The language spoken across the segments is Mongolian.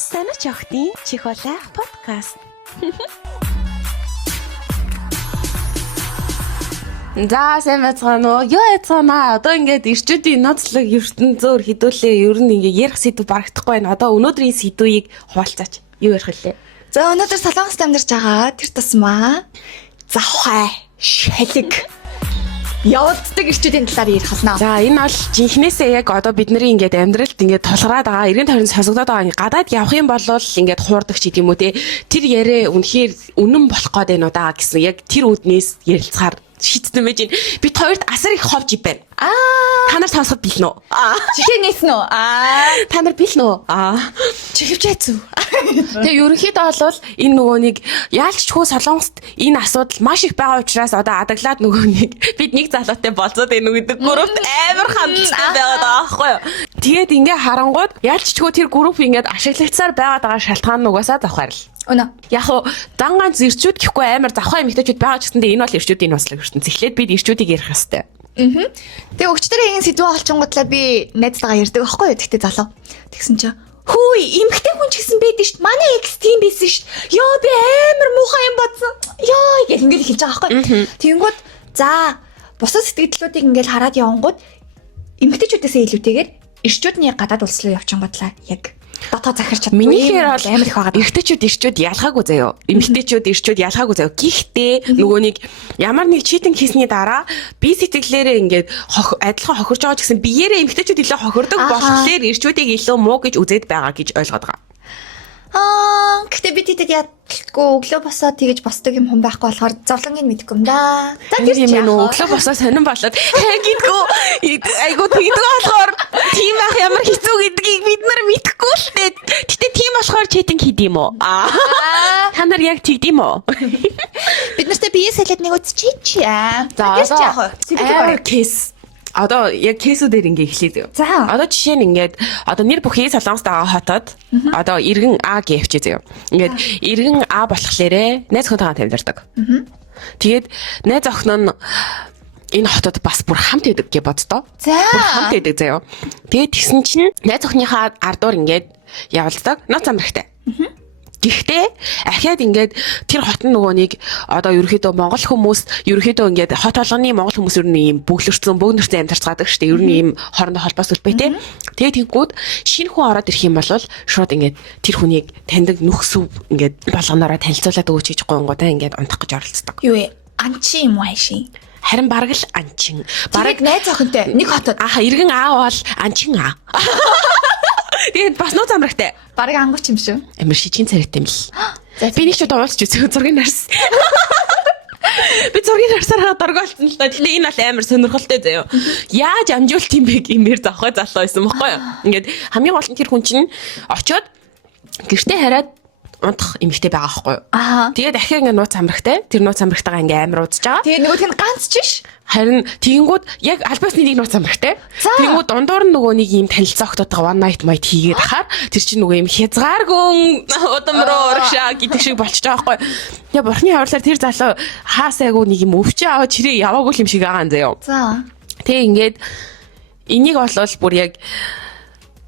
Санаач охтын чихолах подкаст. За сайн байцгаана уу? Юу яцгаана? Одоо ингээд ирчүүдийн ноцлог ертөнцөөр хідүүлээ. Ер нь ингээд ярих сэдв барагдахгүй байна. Одоо өнөөдрийн сэдвийг хуваалцаач. Юу ярих вэ? За өнөөдөр Солонгост амьдарч байгаа тэр тусмаа завхай шалиг явагддаг ирчүүдийн талаар ярих болно. За энэ бол жинхнээсээ яг одоо бидний ингээд амьдралд ингээд тулгараад байгаа эргэн тойронд сонсогдоод байгаа гадаад явах юм бол ингээд хуурдаг ч гэдэм үү те. Тэр яриа үнэхээр үнэн болох гээд байна уу даа гэсэн яг тэр үднээс ярилцахаар шийдсэн байж байна. Бид хоёрт асар их ховж байна. Та нар сонсоход билнэ үү? Чихээ нээсэн үү? Та нар билнэ үү? Чихвч айцүү. Тэгээ ерөнхийдөө бол энэ нөгөө нэг яалчгүй Солонгост энэ асуудал маш их байгаа учраас одоо адаглаад нөгөө нэг бид нэг залуутай болцоод байна гэдэг группт амар хандлагатай байгаад байгаа байхгүй юу? Тэгээд ингээ харангууд яалчгүй тэр групп ингээд ашиглагдсаар байгаа шалтгаан нь угаасаа завхаар л. Өнөө. Яг уу дангаан зэрчүүд гэхгүй амар завхаа эмэгтэйчүүд байгаа ч гэсэндээ энэ бол ирчүүдийн нослог ертөнц. Эхлээд бид ирчүүдийг ярих хэрэгтэй. Тэгээ өгчдөрийн энэ сэдвээ олчингуудлаа би найзтайгаа ярьдаг байхгүй юу? Тэгтээ залуу. Тэгсэн чинь хөөе эмэгтэй хүн ч гэсэн байдэн шүү дээ. Манай экс тийм байсан шүү дээ. Йоо би амар муухай юм бодсон. Йоо гэл ингээл хэлж байгаа байхгүй юу? Тэнгүүд за бусад сэтгэлдлүүдийг ингээл хараад явангууд эмэгтэйчүүдээсээ илүүтэйгээр ирчүүдний гадаад улс руу явчингуудлаа яг дотоо захирч чаддаг. Минийхээр бол амар их байгаа. эрэгтэйчүүд ирчүүд ялгаагүй заяо. Эмэгтэйчүүд ирчүүд ялгаагүй заяо. Гэхдээ нөгөө нэг ямар нэг читинг хийсний дараа би сэтгэлээрээ ингээд адилхан хохирж байгаа ч гэсэн биеэрээ эмэгтэйчүүд илүү хохирдог болохоор ирчүүдийг илүү муу гэж үзээд байгаа гэж ойлгоод байгаа. Гэхдээ би тэтэд ядалгүй өглөө босоод тэгэж босдог юм хүн байхгүй болохоор зовлонгийг мэдэхгүй юм да. За тэр юм нөө өглөө босоо сонирн болоод гэдгүү айгуу тэгдэг болохоор тийм ах ямар хэцүү гэдгийг бид нар мэдэхгүй л дээ. Гэтэ тийм болохоор читинг хийд юм уу? Та нар яг тэгд юм уу? Бид нартай бие салаад нэг үтчээч. За одоо кейс одоо яг кейсүүдээр ингээ эхлэе зөө. За. Одоо жишээ нь ингээд одоо нэр бүхий Солонгост байгаа хотод одоо иргэн А гэвчээ зөө. Ингээд иргэн А болохлээрээ найз охинтойгоо амьдардаг. Тэгээд найз охин нь энэ хотод бас бүр хамт байдаг гэж боддоо. За. Бүр хамт байдаг заяо. Тэгээд тэгсэн чинь найз охиныхаа ардуур ингээд явуулдаг. Ноц амрахтай. Гэхдээ ахиад ингээд тэр хотын нөгөө нэг одоо ерөөхдөө монгол хүмүүс ерөөхдөө ингээд хот олгоны монгол хүмүүс ер нь ийм бөглөрцөн бөөгнөрцөн амьдарч байгаа шүү дээ. Ер нь ийм хоорондоо холбоос үлбэтэй. Тэгээд тэнгүүд шинэ хүн ороод ирэх юм бол шууд ингээд тэр хүнийг таньдаг нөхсөв ингээд болгоноороо танилцуулаад өгөөч гэж гоонгуудаа ингээд унтах гэж оролцдог. Юу вэ? Анчи юм уу айшин? Харин бараг л анчин. Бараг найз охинтой нэг хотод. Иргэн Аа бол анчин Аа. Тэгээд бас нууц амрагтай. Бараг ангууч юм шүү. Амар шижгийн царайтай юм л. Би нэг ч дуулж үзэх зургийг нарс. Би зургийг нарсараа дөргөөлцөн л да. Тэгээ энэ бол амар сонирхолтой заяо. Яаж амжуулт юм бэ гэмээр завхай залуу байсан байхгүй юу? Ингээд хамгийн гол нь тэр хүн чинь очиод гэртээ хараад унтах эмэгтэй байгаа байхгүй юу? Тэгээд дахиад ингээд нууц амрагтай. Тэр нууц амрагтайгаа ингээд амар уудаж байгаа. Тэгээд нөгөөх нь ганц ч биш. Харин тэгэнгүүт яг альбасны нэг нууц амрагтай. Тэгэнгүүт дундуур нь нөгөө нэг юм танилцаа охтойгоо one night might хийгээд ахаар тэр чинь нөгөө юм хязгааргүй удам руу урагшаа гэдэг шиг болчихж байгаа байхгүй. Тэгээ бурхны хаварлаар тэр залуу хаасайгүй нэг юм өвчөө аваад чирээ яваагүй юм шиг байгаа юм заяа. За. Тэгээ ингээд энийг болвол бүр яг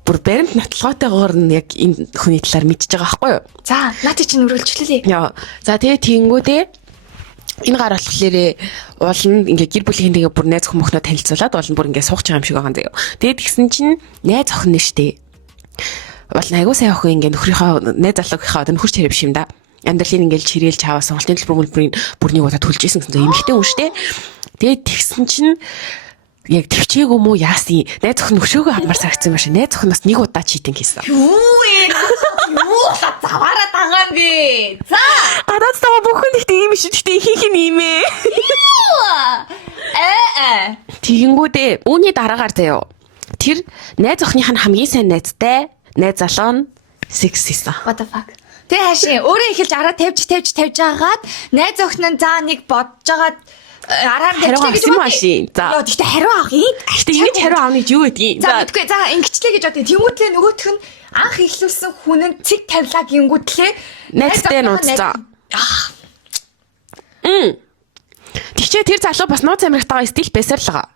бүр баримт нотлогоотойгоор нь яг энэ хүний талаар мэдчихэж байгаа байхгүй юу? За, наати чинь өргөлчлээ. Яа. За тэгээ тэгэнгүүтээ энэ гар болохлээрээ уулна ингээ гэр бүлийн тэгээ бүр найз хүмүүхнөө танилцуулаад уулна бүр ингээ сууж байгаа юм шиг байгаа юм заяа. Тэгээд тэгсэн чинь найз охин нь штэ. Уулна айгуу сайн охин ингээ нөхрийнхөө найз залуугийнхаа одоо нөхөр чирээ биш юм да. Амьдралын ингээл чирээл чаваа сонголтын төлбөрийн бүрний удаа төлжсэн гэсэн эмэгтэй хүн штэ. Тэгээд тэгсэн чинь яг төвчээгөө мүү яасан найз охин өшөөгөө хамар саргцсан юм шиг найз охиноос нэг удаа читинг хийсэн. Юу вэ? Юу заваараа тагаа би. За. Гадаад тава бүхэн ихтэй юм шиг ихтэй хийх юм ээ. Тэгэнгүүтээ үүний дараагаар заяо. Тэр найз охиных нь хамгийн сайн найзтай найз залуу нь секс хийсэн. What the fuck? Тэр хашийн өөрөө ихэлж араа тавьж байгаад найз охин нь за нэг бодож байгаад араар тавьчихлаа гэж бодсон. За. Йоо тэгтээ хариу авах юм. Гэтэ ингэж хариу авах нь юу гэдгийг. За тэггүй за ингэчлээ гэж бодъё. Тэмүүтлээ нөгөөх нь анх ихлүүлсэн хүн нь цэг тавилаа гингүүтлээ найзтай нууцсан. Тэгчээ тэр залуу бас нууц амиртайгаа стил байсаар л байгаа.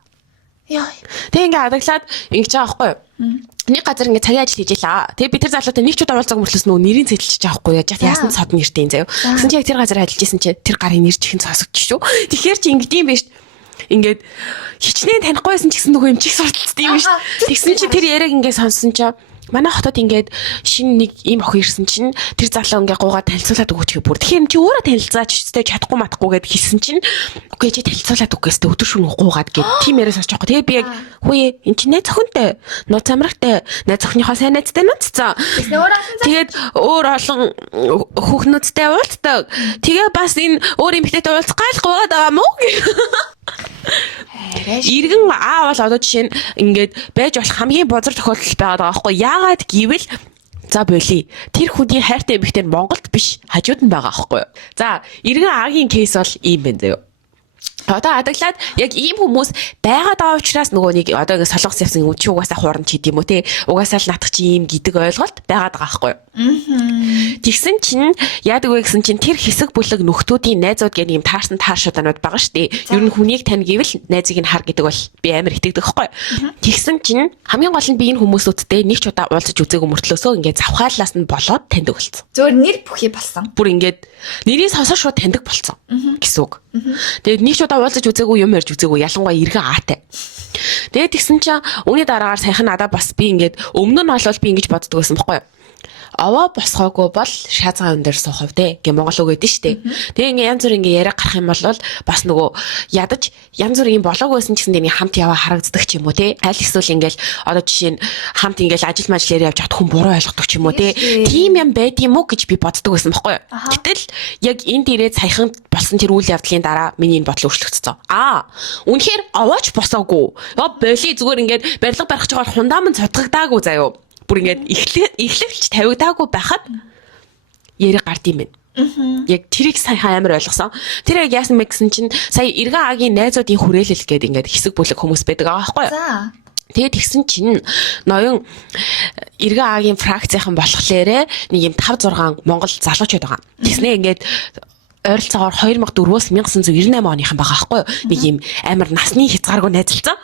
Яа. Тэгээ ингээ адаглаад ингэж байгаа байхгүй юу? Нэг газар ингээ цагийн ажил хийж илаа. Тэгээ бид тэр залуутай нэг ч удаа уулзаагүй мөртлөөс нөгөө нэрийн цэцэлж байгаа байхгүй юу? Яасан сод нэртэй юм заяа. Тэгсэн чи яг тэр газар ажиллаж исэн чи тэр гарын нэр чихэн сонсогдчих шүү. Тэгэхээр чи ингэдэм биш. Ингээд хичнээн танихгүйсэн ч гэсэн нөгөө юм чих сурталцдаг юм биш. Тэгсэн чи тэр яриаг ингээ сонссон чи манай хотод ингээд шинэ нэг ийм охин ирсэн чинь тэр залуу ингээ гуугаад танилцуулаад өгөөч гэх бүр. Тэгэхээр чи өөрөө танилцаач чадахгүй матахгүй гэд хэлсэн чинь үгүй чи танилцуулаад өгөхөөстэй өдөр шөнө гуугаад гэд тийм яриа сонсож байгаа. Тэгээ би яг хөөе эн чинь найз охинтой, нууц амрагтай, найз охиныхоо сайн найзтай нууцсан. Тэгээд өөр олон хүүхнүүдтэй уулздаг. Тэгээ бас энэ өөр эмэгтэйтэй уулзах гал гуугаад байгаа мó Иргэн аа бол одоо жишээ нь ингээд байж болох хамгийн бузар тохиолдол байгаад байгаа байхгүй яагаад гэвэл за болий тэр хүний хайртай эмэгтэй нь Монголд биш хажууд нь байгаа байхгүй юу. За иргэн аагийн кейс бол ийм байна заяа. Одоо адаглаад яг ийм хүмүүс байгаад байгаа учраас нөгөө нэг одоо ингэ солонгос явсан чи угаасаа хуурн ч гэдэм үү те угаасаа л наадах чи ийм гэдэг ойлголт байгаад байгаа байхгүй юу. Тэгсэн чинь яадаг вэ гэсэн чинь тэр хэсэг бүлэг нөхдүүдийн найзууд гэх юм таарсан таашааданууд байгаа шүү дээ. Ер нь хүнийг тань гэвэл найзыг нь хар гэдэг бол би амар итгэдэг байхгүй юу. Тэгсэн чинь хамгийн гол нь би энэ хүмүүсүүдтэй нэг ч удаа уулзаж үзээгүй мөртлөөсөө ингэ завхаалаас нь болоод таньдаг болсон. Зөвөр нэр бүхий болсон. Бүр ингэ нэрийг сонсож шууд таньдаг болсон гэсэн үг. Тэгээд нэг ч удаа уулзаж үзээгүй юм ярьж үзээгүй ялангуяа иргэн аатай. Тэгээд тэгсэн чинь үүний дараагаар саяхан надад бас би ингээд өмнө нь бол би ингэж боддог байсан байхгүй юу. Аваа босгоогүй бол шаазгаан дээр суухав те гэ Монгол үг гэдэг штэ. Тэгээ ингээ янз бүр ингээ яриа гарах юм бол бас нөгөө ядаж янз бүр юм болоогүй байсан ч гэсэн тэний хамт яваа харагддаг ч юм уу те. Аль эсвэл ингээл одоо жишээ нь хамт ингээл ажил мажлаар явж хад хүн буруу ойлгодог ч юм уу те. Тийм юм байд юм уу гэж би боддог байсан байхгүй юу. Гэтэл яг энд ирээд саяхан болсон тэр үйл явдлын дараа миний энэ бодол өөрчлөгдсөн. Үнэхээр аваач босоогүй. Боли зүгээр ингээд барилга барих ч байгаа хундамн цутгагдаагүй заяа. Бүр ингээд эхлэлч тавигдаагүй байхад яриг гард юм байна. Яг тэрийг сайн амар ойлгосон. Тэр яг яасан бэ гэсэн чинь сая Иргэн аагийн найзуудын хүрээлэл гээд ингээд хэсэг бүлэг хүмүүс байдаг байгаа байхгүй юу? За. Тэгээд тэгсэн чинь ноён Иргэн аагийн фракцийнхан болохлээрээ нэг юм 5 6 Монгол залуучууд байгаа. Тэгснээ ингээд ойролцоогоор 2004-өөс 1998 оныхан байгаа байхгүй юу? Нэг юм амар насны хязгааргүй найзалцсан.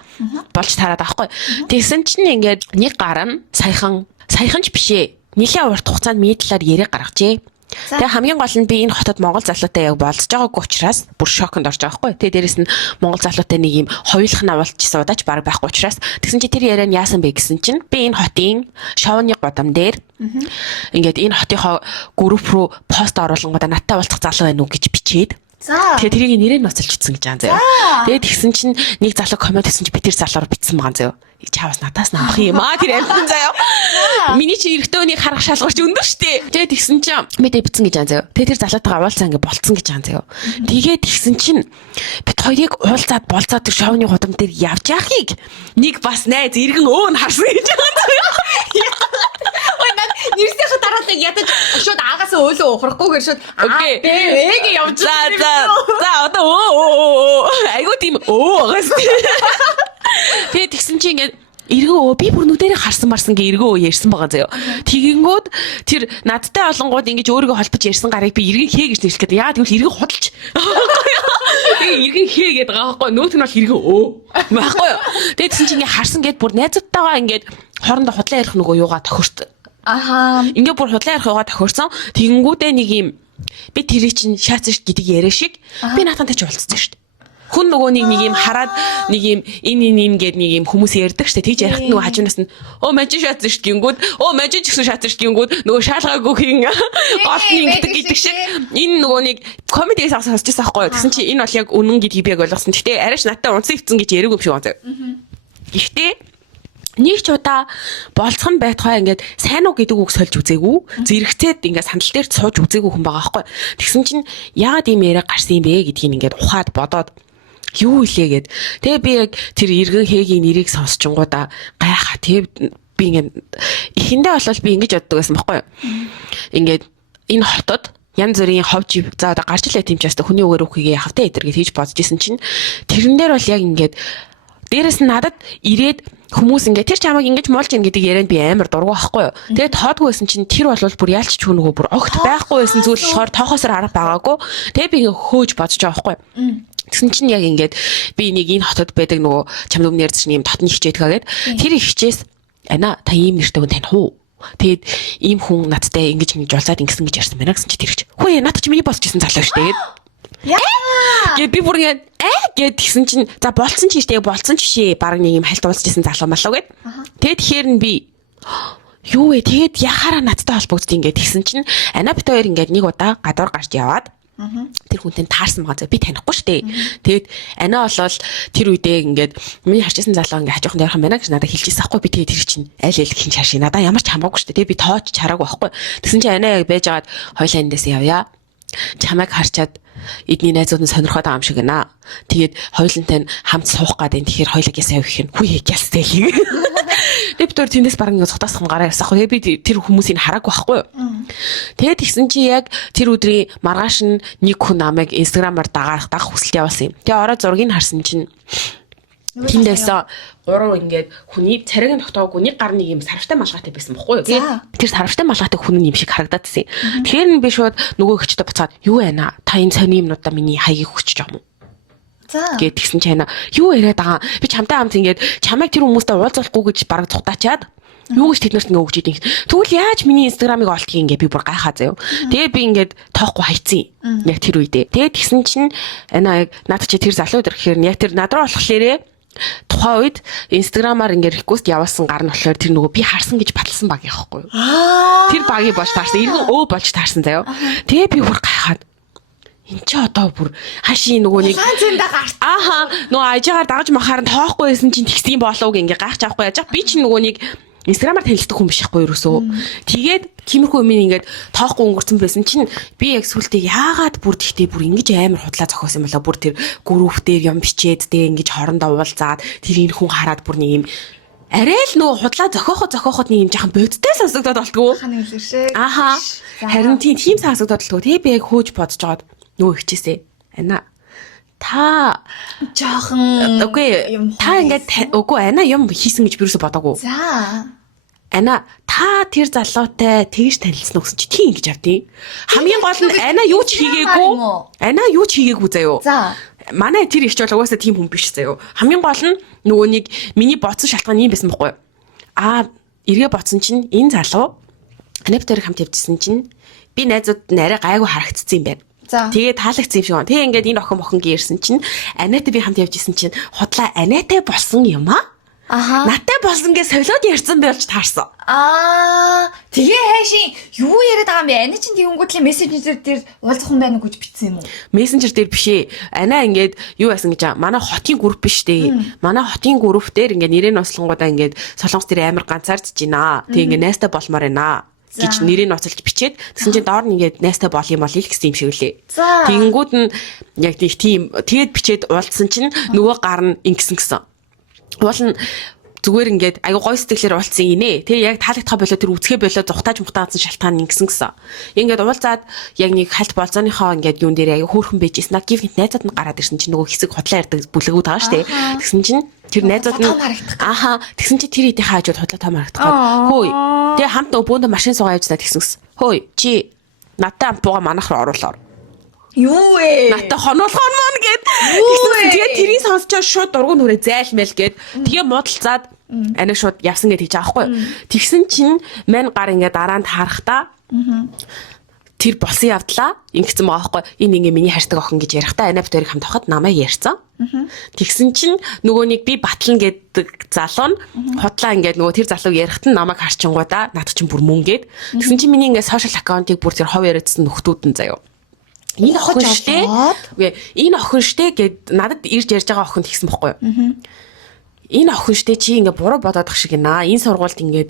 Болж тараад байгаа байхгүй юу? Тэгсэн чинь ингээд нэг гар нь саяхан ч бишээ. Нилийн урт хугацаанд миний талаар яриа гаргажээ. Тэгээ хамгийн гол нь би энэ хотод Монгол залуутай яг болцож байгаагүй учраас бүр шоконд орж байгаа байхгүй. Тэгээ дээрэс нь Монгол залуутай нэг юм хоёулах нь уулзчихсан удаач баг байхгүй учраас тэгсэн чи тэр яриа нь яасан бэ гэсэн чинь би энэ хотын шоуны годам дээр ингээд энэ хотынхоо групп руу пост оруулангуудаа надтай уулзах залуу байна уу гэж бичээд тэгээ тэрийг нэрээ ноцолж утсан гэж байгаа заяа. Тэгээ тэгсэн чинь нэг залуу коммент хийсэн чи би тэр залуур бичсэн байгаа заяа. Чавас надаас наах юм аа тэр амтан заяа. Миний чи эргэтөөнийг харах шалгуурч өндөр штэ. Тэгээ тэгсэн чинь мэдээ битсэн гэж байгаа заяа. Тэгээ тэр залуутайгаа уулзаа ингэ болцсон гэж байгаа заяа. Тэгээ тэгсэн чинь бит хоёрыг болцаад тэр шоуны гудам дээр явж яахыг нэг бас найз эргэн өөн харсан гэж байгаа заяа. Ой над нэрсийнхээ дараалал ядаж шууд аагаас өөлөө ухрахгүйгээр шууд эг явж за одоо айгуу тийм аагаас тэгээ тэгсэн чи ингээд эргөө би бүр нүдэрээ харсан марсан гэ эргөө ярьсан байгаа заяа. Тэгэнгүүт тэр надтай олонгууд ингэж өөрийгөө холбож ярьсан гарыг би эргэн хээ гэж нэрлэх гэдэг. Яагаад гэвэл эргэн худалч. Тэгээ эргэн хээ гэдэг байгаа байхгүй нөөт нь бол эргэн байхгүй юу. Тэгээ тэгсэн чи ингээд харсан гэд бүр найзуудтайгаа ингээд хоорондоо худлаа ярих нөгөө юугаа тохирт. Ингээд бүр худлаа ярих юугаа тохирсон. Тэгэнгүүтээ нэг юм би тэрийг чинь шаац гэдэг яриа шиг би наатантай ч уулзсан шүү дээ. Хүн нөгөө нэг юм хараад нэг юм энэ гээд нэг юм хүмүүс ярьдаг штэ тэгж ярихт нөгөө хажуунаас нь мажин шаацсан штэ гингүүд мажин ч гэсэн шаацсан штэ гингүүд нөгөө шаалгаагүй хин голт нэгдэг гэдэг шиг энэ нөгөө нэг комедиээс авсан сонсчихсан байхгүй юу гэсэн чи энэ бол яг үнэн гэдгийг би яг ойлгосон. Гэтэ арайч надтай унцсан ивцэн гэж яриаг юм шиг байна. Гэхдээ нэг ч удаа болцхон байтугай ингээд сайн уу гэдэг үг сольж үзээгүй зэрэгцээд ингээд сандал дээр сууж үзээгүй хүн байгаа байхгүй. Тэгсэн чинь яагаад ийм яриа гарсан юм бэ гэдгийг ингээд ухаад бодоод юу илээ гэд. Тэгээ би яг тэр Иргэн Хэгийн нэрийг сонсчингуудаа гайхаа. Тэгээ би ингээд эхэндээ бол би ингэж боддог байсан байхгүй юу. Ингээд энэ хотод янз бүрийн ховж за одоо гарч илээ тийм ч яста хүний үгээр үхийгээ явахтай эдэр гэж хийж бодож исэн чинь тэрэн дээр бол яг ингээд Дээрээс нь надад ирээд хүмүүс ингээд тэр чамайг ингэж муулж ийн гэдэг ярианд би амар дургу байхгүй юу. Тэгээд тоодгүй байсан чинь тэр бол бүр ялч ч нөгөө бүр огт байхгүй байсан зүйл болохоор тоохосоор арга байгаагүй. Тэгээд би ингээ хөөж бодож байгаа байхгүй юу. Тэгсэн чинь яг ингээд би нэг энэ хотод байдаг нөгөө чам өмнө ярьж чинь ийм дотны хичээд тэгээд тэр хичээс ана та ийм нэртэй хүн тань хуу. Тэгээд ийм хүн надтай ингэж жолцаад ингэсэн гэж ярьсан байна гэсэн чи тэр хич. Хөөе над чи миний босч исэн залуу шүү дээ. Гэт би бүр ингээд гэд тэгсэн чинь за болцсон ч штэ болцсон ч шээ баг нэг юм хальт уулзж исэн залуу малуу гэд. Тэгээд тэгэхээр нь би юу вэ тэгээд яхаараа надтай холбогдсон ингээд тэгсэн чинь ана бит хоёр ингээд нэг удаа гадуур гарч яваад тэр хүнтэй таарсан байгаа. Би танихгүй штэ. Тэгээд ана болол тэр үедээ ингээд миний харчихсан залуу ингээд хажуухан ярих юм байна гэж надад хэлчихсэн аахгүй би тэгээд тэр чинь аль хин чааши надаа ямар ч хамаагүй штэ. Тэгээд би тооч чараагүй байхгүй. Тэгсэн чинь ана яг байж байгаад хоёлаа эндээс явъя. Чамайг харчаад эдний найзууд нь сонирхоод байгаа юм шиг гэнэ. Тэгээд хоёулантай хамт суух гэдэг. Тэгэхээр хоёулаа ясаа явах юм. Хүү ястай лиг. Тэгээд бид тэндээс баран ингэ цутаасхан гараа явсаахгүй. Тэгээд би тэр хүмүүсийг хараагүй байхгүй юу. Тэгээд тэгсэн чи яг тэр өдрийн маргааш нь нэг хүн намайг инстаграмаар дагах хүсэлт явуулсан юм. Тэгээд ороо зургийг харсан чинь тэндээс 3 ингээд хүний царайг нь тогтоогүй нэг гар нэг юм сарвтай малгайтай байсан бохгүй юу. Тэр сарвтай малгайтай хүн юм шиг харагдаад байсан. Тэгэхээр би шууд нөгөө хөчтөд буцаад юу байна? Та энэ сони юмнуудаа миний хаягийг хүчж байгаа юм уу? Гэт тэгсэн чи хана юу яриад байгаа. Би чамтай хамт ингээд чамайг тэр хүмүүстэй уулзахгүй гэж бараг цухтаачаад юу гэж тэднэрт ингээ өгч идэв. Тэгвэл яаж миний инстаграмыг олдгийг ингээ би бүр гайхаа заяа. Тэгээ би ингээд тоохгүй хайцсан. Яг тэр үедээ. Тэгээ тэгсэн чинь ана яг над чи тэр залуу өдр гэхээр яг тэр над руу болохлээрээ тухайн үед инстаграмаар ингээ реквест явуулсан гар нь болохоор тэр нөгөө би харсан гэж баталсан баг яахгүй юу. Тэр багийг болж таарсан. Иргэн өө болж таарсан заяа. Тэгээ би бүр гайхаад энэ ч одоо бүр хаши нөгөө нэг нөгөө ажигаар дагаж махаар нь тоохгүй байсан чинь тэгсэн болов ингээ гайхаж авахгүй яаж би ч нөгөө нэг инстаграмаар танилцдаг хүн биш байхгүй юусоо. Тэгээд тиймэрхүү юм ингээд тоохгүй өнгөрцөн байсан чинь би яг сүултээ яагаад бүр тэгтээ бүр ингэж амар худлаа зохиосон юм болоо бүр тэр групп дээр юм бичээд тэ ингэж хоорондоо уулзаад тэр энэ хүн хараад бүр нэг юм арай л нөгөө худлаа зохиоход нэг юм жахан бодтой сонсогдоод болтгоо. Харин тийм сонсогдоод болтгоо. Тэгээ би яг хөөж бодож жоод нөгөө хичээсээ ана та жоохон үгүй та ингээд үгүй ана юм хийсэн гэж би юусо бодоагүй. За. Ана та тэр залуутай тэгж танилцсан уу гэсэн чи тийм гэж авдیں۔ Хамгийн гол нь ана юу ч хийгээгүй. Ана юу ч хийгээгүй заяо. За. Манай тэр ихч бол угаасаа тийм хүн биш заяо. Хамгийн гол нь нөгөө нэг миний бодсон шалтгаан юм байсан байхгүй. Эргээ бодсон чинь энэ залуу анаптер хамт явжсэн чинь би найзууд нарай гайгүй харагдсан юм байна. Тэгээ таалагдсан юм шиг байна. Тэгээ ингээд энэ охин гээрсэн чинь Анатай би хамт явж исэн чинь худлаа Анатай болсон юм аа. Натай болсон гэж солиод ярьсан байлж таарсан. Тэгээ хайшин юу яриад байгаа юм бэ? Ана чинь тэгэнгүүтлийн мессенжер дээр уулзах хүн байна уу гэж бичсэн юм уу? Мессенжер дээр биш ээ. Ана ингээд юу яасан гэж манай хотын групп биш дээ. Манай хотын групп дээр ингээд нэрээ нослонгуудаа ингээд солонгос дээр амар ганцаардж байна. Тэгээ ингээд найстай болмоор байна гэж нэрийг ноцолж бичээд тэгсэн чинь доор нэгээд найстай бол юм бол гэсэн юм шиг лээ. Тэгэнгүүт нь яг тийм тэгээд бичээд уулзсан чинь нөгөө гар нь ингэсэн гэсэн. Уул нь зүгээр ингээд аюу гой сэтгэлээр уулзсан гинэ. Тэгээ яг таалагдхаа болоо тэр үцгээ болоо зүхтааж мухтаадсан шалтгаан ингэсэн гэсэн. Ингээд уулзаад яг нэг хальт болзооныхоо ингээд юун дээр аюу хөөрхөн байжсэн. Гівхэнт найзууд нь гараад ирсэн чинь нөгөө хэсэг худлаа ярддаг бүлэгүүд байгаа шүү дээ. Тэгсэн чинь тэр найзууд нь тэгсэн чинь тэр хэдийн хаажууд худлаа том харагдах. Хөөе. Тэгээ хамт нөгөө бөөндө машин суугаа явж байгаа тэгсэн. Хөөе чи надтай ампууга манах руу оруулаа. Юу вэ? Надтай хонуулгоон маань гэд. Тэгээд тэрийг сонсчоо шууд дургуун нүрээ зайлмэл гэд. Тэгээ муудалцаад ана шууд явсан гэж хийж байгаа байхгүй. Тэгсэн чинь мань гар ингээ дараа нь таарахтаа тэр болсон явдлаа ингэсэн байгаа байхгүй. Энэ ингээ миний хайртай охин гэж ярихдаа ана битэрийг хамт авахад намайг ярьсан. Тэгсэн чинь нөгөө нэг би батлан гэдэг залуу нь худлаа ингээд нөгөө тэр залуу ярихт нь намайг харчингуудаа над чинь бүр мөнгөд. Тэгсэн чинь миний ингээ сошиал аккаунтыг бүр тэр хов яриадсан нөхдүүд нь заяа. Энэ охин штэ. Үгүй энэ охин штэ гэд надад ирж ярьж байгаа охин тэгсэн бохгүй юу? Энэ охин штэ чи ингээ буруу бодоод ах шиг наа. Энэ сургуульд ингээд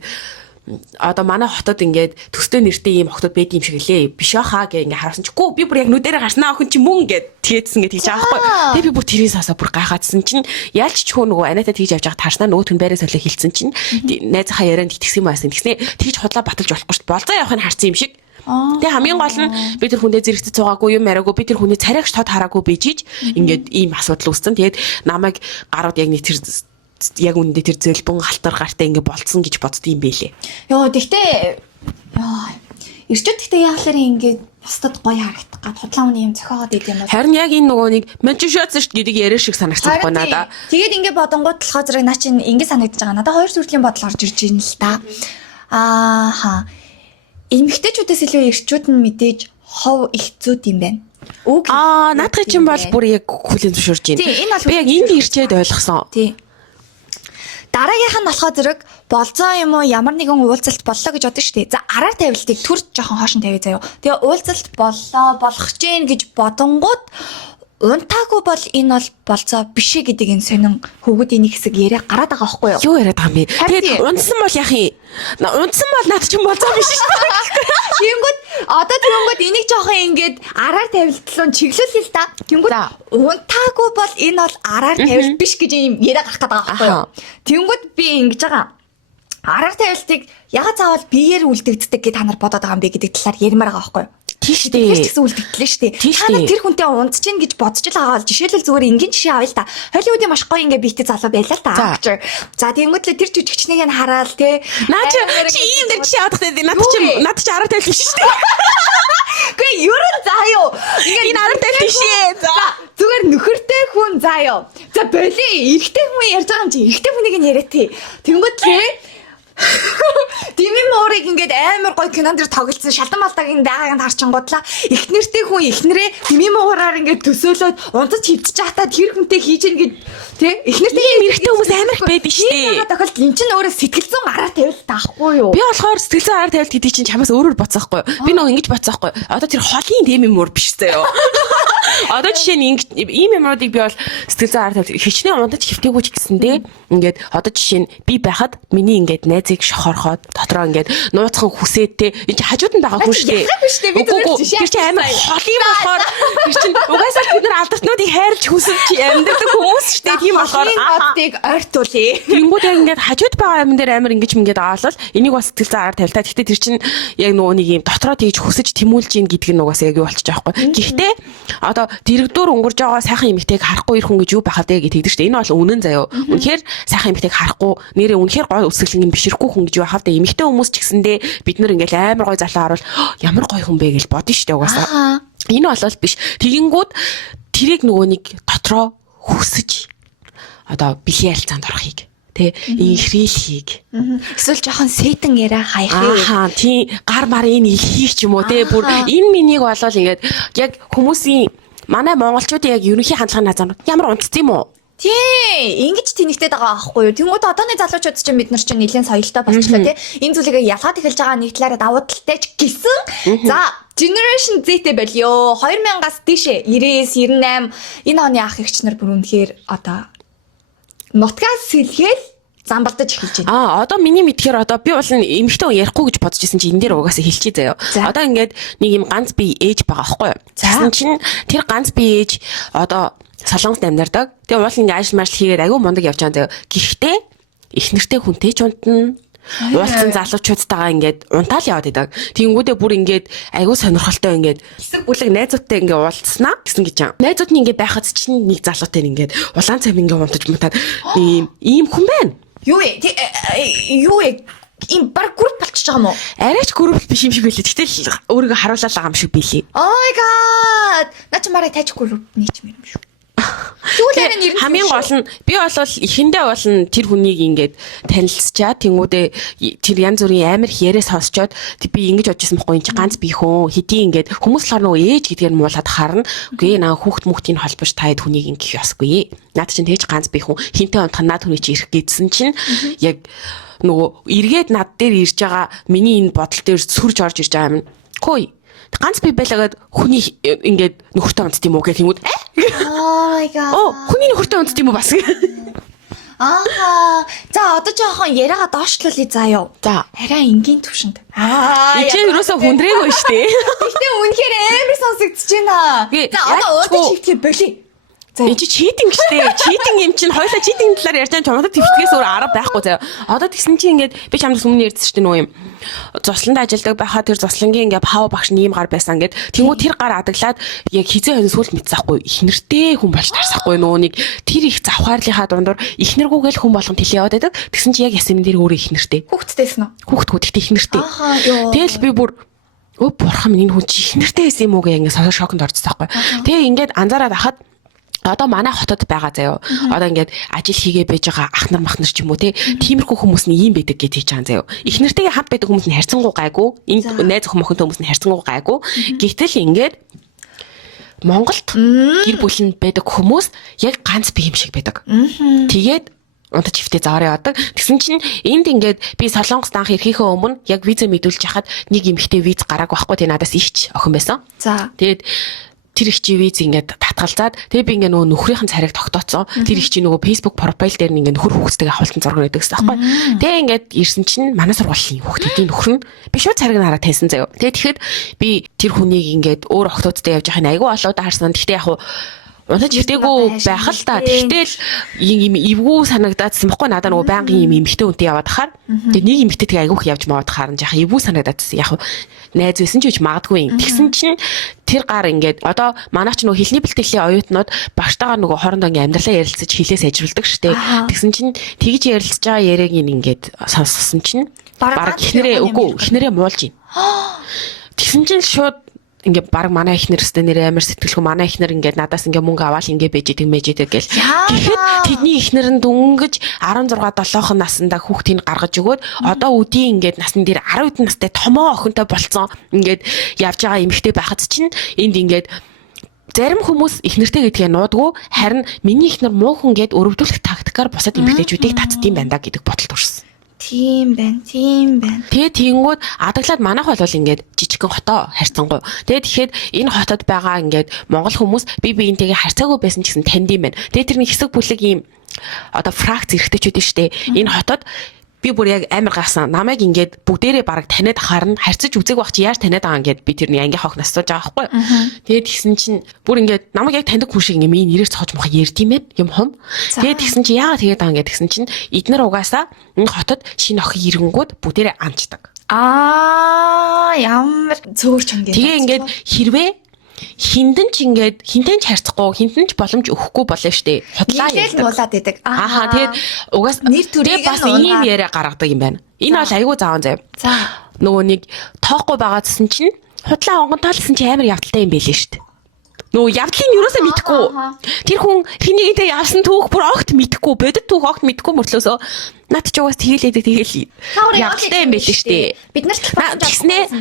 одоо манай хотод ингээд төстэй нэртэй ийм охтод байд юм шиг лээ. Биш хаа гэ ингээ харуулсан чи гүү би бүр яг нүдэрэ гарснаа охин чи мөн гэд тгээдсэн гэж хэлж байгаа байхгүй. Тэгээ би бүр тэрээс хасаа бүр гайхаадсан чинь яалч ч хөө нөгөө Анатай тэгж явж байгаа таарснаа нөгөө хүн байраа солио хилцсэн чинь найзынхаа ярианд итгэсэн юм аасан. Тэгснэ тэгж худлаа баталж болохгүй шүү дээ. Болзоо явахыг харсан юм шиг. Тэгээ хамгийн гол нь би тэр хүндээ зэрэгцэж цугаагүй юм яриаггүй би тэр хүний царайгч тод хараагүй бийжиж ингээд ийм асуудал үүссэн. Тэгээд намайг гарууд яг нэг тэр яг үүндээ тэр зөлбөн алтар гартай ингээ болцсон гэж боддгийм байлээ. Йоо тэгтээ ирчүүд тэгтээ яахлаар ингээд бусдад гоё харагдах гад худлаа үний юм зохиогоод идэм бол. Харин яг энэ нөгөө нэг манчшоц шүү гэдэг яриа шиг санагдсан байхгүй надаа. Тэгээд ингээд бодонгууд толгой зэрэг наа чинь ингээд санагдаж байгаа. Надад хоёр сүрлийн бодол орж ирж байна л да. Ааха. Эмэгтэйчүүдээс илүү ирчүүд нь мэдээж хов их зүйд юм байна. Үг. Наадах чинь бол бүр яг хүлэн зөвшөөрж байна. Тийм, энэ бол би яг энд ирчээд ойлгосон. Тийм. Дараагийнх нь болохоор зэрэг болзоо юм уу ямар нэгэн уулзалт боллоо гэж бодсон шүү дээ. За араар тавилтыг түр жоохон хоошин тавиа заяа. Тэгээ уулзалт боллоо болох чинь гэж бодонгууд унтаагүй бол энэ бол болзоо биш ээ гэдэг энэ сонин хөвгүүдийн нэг хэсэг яриа гараад байгаа байхгүй юу? Юу яриад байгаа юм бэ? Тэгээд унтсан бол яах юм? Унтсан бол наад чинь болзоо биш шүү дээ. Тэнгүүд тэнгүүд энийг жоохон ингээд араар тавилтлуун чиглүүлээ л та. Тэнгүүд унтаагүй бол энэ бол араар тавилт биш гэж юм яриа гарах гэдэг байгаа байхгүй юу? Тэнгүүд би ингэж байгаа. Араар тавилтыг ягаад заавал биеэр үлдэгддэг гэж та нар бодоод байгаа юм бэ гэдэг талаар ярмаар байгаа байхгүй юу? Тийш дээ. Тэр ч гэсэн үлдэгдлээ шүү дээ. Та нар тэр хүнтэй унтж чинь гэж бодож л байгаа бол жишээлбэл зүгээр энгийн жишээ авъя л та. Холливуудын маш гоё ингээ биетэй залуу байлаа л та. За тэгэнгүүт л тэр жүжигчнийг нь хараад те. Наа чи ийм дэр жишээ авах гэдэг. Наад чи араар тавилт биш шүү дээ. Гүй ерөн заа юу. Ингээ энэ араар тавилт биш ээ. За зүгээр нөхөртэй хүн заа юу. За боли эрэгтэй хүн ярьж байгаа юм чи эрэгтэй хүнийг нь яриа тий. Тэнгүүд тий. Дими морыг ингээд амар гоё кинонд дэр тоглолцсон шалдан малтагийн дааганд харчингуудлаа эхнэртэй хүн эхнэрээ дими мораар ингээд төсөөлөөд унтаж хөвдөж чаатаа тэр хүнтэй хийж ингээд тий эхнэртэй эрэгтэй хүмүүс амар их байдаг шүү дээ. Тохиолдол эн чинь өөрөө сэтгэл зүйн араар тавилт таахгүй юу? Би болохоор сэтгэл зүйн араар тавилт гэдэг чинь чамаас өөрөөр бодсоохгүй. Би нөгөө ингэж бодсоохгүй. Одоо тэр холын дими мор биш заяа. Одоо жишээ нь ийм юмруудыг би бол сэтгэл зүйн араар тавилт хичнээн унтаж хөвтэйгүйч гэсэндээ ингээд одоо жишээ нь би байхад миний ингээд найзыг шохорхоод дотроо ингээд нууцхан хүсээдтэй энэ чи хажууд нь байгаа хүн шүү дээ. Тэр чи амар хол юм болохоор тэр чин угаасаа бид нар алдартнуудыг хайрлж хүсэж амьддаг хүмүүс шүү дээ. Тийм болохоор одыг ойртуулъя. Тэнгүүд яг ингээд хажууд байгаа юм дээр амар ингэж мингээд аавал энийг бас сэтгэл зүйн араар тавилтаа. Гэхдээ тэр чин яг нөгөө нэг юм дотроо тэгж хүсэж тэмүүлж ийн гэдэг нь угаасаа яг юу болчих жоохгүй. Гэхдээ одоо дэрэгдүүр өнгөрж байгаа сайхан эмэгтэйг харахгүй ирэх хүн гэж юу байхад яг тэгдэг шүү дээ. Энэ бол үнэн заяо. Үнэхээр сайхан эмэгтэйг харахгүй нэрээ үнэхээр гой өсгөлэн юм бишрэхгүй хүн гэж юу байхад эмэгтэй хүмүүс ч гэсэндээ бид нар ингээл амар гой залуу харуул ямар гой хүн бэ гэж бодно шүү дээ угаасаа. Энэ бол биш. Тэгэнгүүт тэрийг нөгөө нэг дотроо хүсэж одоо бэлгийн ярилцаанд орохыг тэ инхрийлхийг эсвэл жоохон сэтэн яриа хайхыг тий гар марын илхийг ч юм уу тэ бүр энэ минийг болол ингээд яг хүмүүсийн манай монголчуудын яг ерөнхий хандлагын назар ямар унтц юм уу? Тий, ингэж тэнэгтэй байгаа аахгүй юу. Тэнгүүд одооны залуучууд чинь бид нар чинь нэлээд соёлтой болчихлоо тий. Энэ зүйлийг ялгаад эхэлж байгаа нэг талаараа давуу талтай ч гэсэн. За, Generation Z-тэй байлё. 2000-аас дээшээ 99, 98 энэ оны ах эгч нар бүр үнэхээр одоо нутгаас сэлгээл замбалдаж эхэлж байна. Одоо миний мэдхээр одоо би бол эмэгтэй хүн ярихгүй гэж бодож исэн чинь энэ дээр угаасаа хэлчихье заяа. Одоо ингээд нэг юм ганц бие ээж байгаа байхгүй юу? Тэгсэн чинь тэр ганц бие ээж одоо Солонгост амьдардаг. Тэгээ уул ингээ ажил маршил хийгээд аягүй мундаг явж байгаа заяа. Гэхдээ их нэртэй хүнтэй ч унтна. Уулзсан залуучуудтайгаа ингээд унтаал яваад идэг. Тэнгүүдээ бүр ингээд аягүй сонирхолтой ингээд хэсэг бүлэг найзуудтай ингээд уулзснаа гэсэн гэж юм. Найзууд нь ингээд байхад чинь нэг залуутай ингээд улаан цам ингээд унтаж мутаад ийм хүн байна. Юу ээ им баг групп болчихж байгаа юм уу? Арайч групп биш юм шиг байлээ. Гэтэл өөрийгөө харуулаад байгаа юм шиг билий. Oh my god. Наач мараа тайч групп нийч мэр юм шүү. Хамгийн гол нь би бол эхэндээ болно тэр хүнийг ингээд танилцчаа тэнгүүдээ тэр янз бүрийн амар их яриа сонсчоод би ингэж бодчихсон байхгүй энэ чи ганц би хүн хэдий ингээд хүмүүс болохоор нөгөө ээж гэдгээр муулаад харна. Үгүй наа хүүхд мөхтийн холбож таад хүнийг ингэх ёсгүй. Наад чинь тэгж ганц би хүн хинтээ унтах наад хүний чи ирэх гэдсэн чинь яг нөгөө эргээд над дээр ирж байгаа миний энэ бодол дээр сүрж орж ирж байгаа юм. Хөөе ганц би байлаагаад хүний ингээд нөхөртэй унтд юм уу гэх юм уу? Oh my god. Хүний нөхөртэй унтд юм уу бас? За одоо жоохон яриагаа доошлуулъя заяа. За. Арай энгийн төвшөнд. Эцэг юусоо хүндрээгүй шүү дээ. Гэтэ үнэхээр амар сонсогдож байна. За одоо өөдөө шивтлээ боли. энэ чи читинг штэ. Читинг юм чинь хоёлаа читинг талаар ярьж байгаа ч надад твитгэс өөр арга байхгүй заяа. Одоо тэгсэн чи ингээд би чамд өмнө ярьсан штэ нөө юм. Зослонд ажилладаг байхад тэр зослонгийн ингээд пав багш нь ийм гар байсан гэд тэнгуү тэр гар адаглаад яг хизээ хонь сүлд мэдсахгүй их нэртэй хүн болж тарсахгүй нөө нэг тэр их завхаарлынхаа дундуур их нэргүүгээл хүн болгон тэлээ яваад байдаг. Тэгсэн чи яг ясмин дээр өөрөө их нэртэй. Хүүхдтэйсэн үү? Хүүхдгүүд ихтэй их нэртэй. Тэгэл би бүр бурхан минь энэ хүн чи их нэртэй байсан юм уу гэ ингээд сонсоо шоконд орчихсон байхгүй. Тэгээ ингээд анзаараад ахад одоо манай хотод байгаа заяо. Одоо ингээд ажил хийгээ байж байгаа ах нар мах нар ч юм уу тиймэрхүү хүмүүс нь ийм байдаг гэж хийж байгаа заяо. Их нэртэйгээ хамт байдаг хүмүүс нь харьцангуй гайгүй. Энэ найз охин хүмүүс нь харьцангуй гайгүй. Гэтэл ингээд Монголд гэр бүлэнд байдаг хүмүүс яг ганц бие юм шиг байдаг. Тэгээд унтаж чивтээ заараа яадаг. Тэгсэн чинь энд ингээд би Солонгост анх ирэхийнхээ өмнө яг виза мэдүүлж яхад нэг эмэгтэй виз гараагүй байхгүй. Тэгээ надаас ихч охин байсан. За. Тэгээд тэр их чи виз ингээд татгалзаад тэгээ би ингээд нөгөө нөхрийнхэн царайг тогтооцсон. Тэр их чи нөгөө Facebook профайл дээр ингээд нөхөр хүүхдтэйгээ хавалтан зураг өгдөг гэсэн байхгүй. Тэгээ ингээд ирсэн чинь манай сургуулийн хүүхдүүдийн нөхөр нь би шууд царайг нараа таньсан заяа. Тэгээ тэгэхэд би тэр хүнийг ингээд өөр охтуудтай явж байхын айгүй болоод харсан. Гэхдээ яг унтаж ирдэггүй байх л та. Тэгтэл ийм эвгүй санагдаадсан байхгүй надад нөгөө байнгын ийм эмхтэй үнтэй яваад хахаар тэгээ нэг эмхтэйгээ айгүйх явж маваад харан яах эвгүй санагдаадсан. Яг найз байсан ч гэж магадгүй юм. Тэгсэн чинь тэр гар ингээд одоо манай ч нөгөө хэлний бэлтгэлийн оюутнууд багштайгаа нөгөө хоорондоо ингээд амьдралаа ярилцаж хэлээ сайжруулдаг штэ. Тэгсэн чинь тэгж ярилцж байгаа яриаг ингээд сонссон чинь баг ихнэрээ үгүй ихнэрээ муулж юм. Тэгсэн чинь шууд ингээд баг манай ихнэрстэй нэр амар сэтгэлгүй манай ихнэр ингээд надаас ингээд мөнгө аваад ингээд байж идэг мэж идэг гэл. Тэгэхэд тэдний ихнэр нь дөнгөж 16 7хон наснда хүүхдийг гаргаж өгөөд одоо үдийн ингээд насны дээр 10 настай томоо охинтой болцсон ингээд явж байгаа эмэгтэй байхад чинь энд ингээд зарим хүмүүс ихнэртэй гэдгээ нуудгүй харин миний ихнэр муу хүн гэд өрөвдүүлэх тактикаар бусад эмэгтэйчүүдийг татдсан байна да гэдэг бодолд хүрсэн. Тийм байна. Тэгээ тийгүүд адаглаад манайх бол ингээд жижигхэн хотоо харьцангуй. Тэгээ тэгэхэд энэ хотод байгаа ингээд монгол хүмүүс би биентэйгээ харьцаагүй байсан ч гэсэн танд юм байна. Тэгээ тэрний хэсэг бүлэг ийм одоо фракц эрхтэйчүүд нь штэ. Энэ хотод би бүр яг амар гасан намайг ингээд бүгдээрээ бараг таниад харна харьцаж үзег байх чи яаж таниад байгаа ингээд би тэрний ангийнхаа охин асууж байгаа байхгүй. Тэгээд тэгсэн чинь бүр ингээд намайг яг таньдаг хүн шиг ингээд минь нэрээр цохож мохоо ярьд юм байна юм хом. Тэгээд тэгсэн чинь яагаад тэгээд байгаа ингээд тэгсэн чинь эднэр угаасаа энэ хотод шинэ охин ирэнгүүд бүгдээрээ амждаг. Ямар зөөр ч юм дээ. Тэгээ ингээд хэрвээ хиндэн ч ингээд хинтэн ч харьцахгүй хинтэн ч боломж өгөхгүй болно штэ. Худлаа ярьдаг. Муулаад байдаг. Тэгээд угаас нэр төрийг бас ийм яриа гаргадаг юм байна. Энэ бол айгүй зааван заяа. За. Нөгөө нэг тоохгүй байгаадсэн чинь худлаа онгонтоолсон чи амар явдалтай юм байлээ штэ. Нөгөө явдлыг юусаа мэдэхгүй. Тэр хүн хинийгтэй явсан түүх бүр огт мэдэхгүй, бодит түүх огт мэдэхгүй мөртлөөсөө над ч угаас тэгэл явдалтай юм байлээ штэ. Бид нарт тэгснэ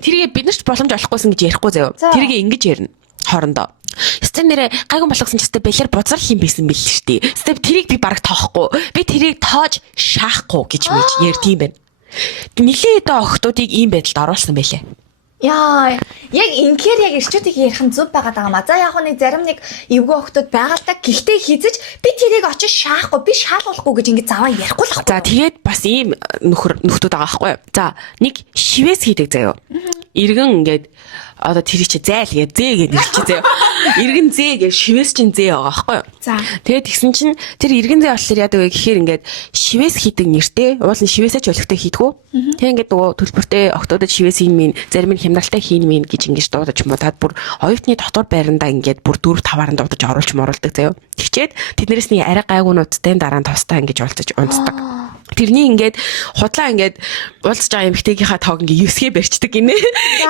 тэрийг бид нарт боломж олохгүйсэн гэж ярихгүй заяа. Тэрийг ингэж ярина хоорондоо. Степ нэрэ гайгүй болгосон ч степ бэлэр бузар юм байсан бэл л штэ. Степ тэрийг би бараг тоохгүй. Би тэрийг тоож шаахгүй гэж мэж ярьдсан байна. Нилээ дэ охтуудыг ийм байдалд оруулсан байлээ. Яа, яг инхээр яг ирчүүдийг ярих нь зөв байгаад байгаа маа. За яг нэг зарим нэг эвгүй охтууд байгаа л та. Гэхдээ хизэж би тэрийг очиж шаахгүй, би шаалуулахгүй гэж ингэ заваа ярихгүй л ахгүй. За тэгээд бас ийм нөхдүүд байгаа байхгүй. За нэг шивээс хийдэг заяо. Иргэн ингээд одоо тэр чи зайл гээ зээ гэж нэрчээ заяо. Иргэн зээ гэж шивээс чин зээ байгаа байхгүй. За. Тэгээд тэгсэн чинь тэр иргэн зээ болохоор яадаг вэ гэхээр ингээд шивээс хийдэг нэртэй уул нь шивээсээ ч өлегтэй хийдгүү. Тэгээд ингээд нөгөө төлбөртэй октодод шивээс хийн минь зарим нь хямралтай хийн минь гэж ингэж дуудаж муудаад бүр оюутны дотор байрандаа ингээд бүр 4 5-аар дуудаж оруулж моруулдаг заяо. Тэгчээд тэднээс нэг арай гайгуунуудтай дараа нь тусдаа ингэж уулзаж унцдаг. Тэрний ингээд худлаа ингээд уулзж байгаа эмэгтэйгийнхаа тоог ингээд 9-гээ барьцдаг гинэ.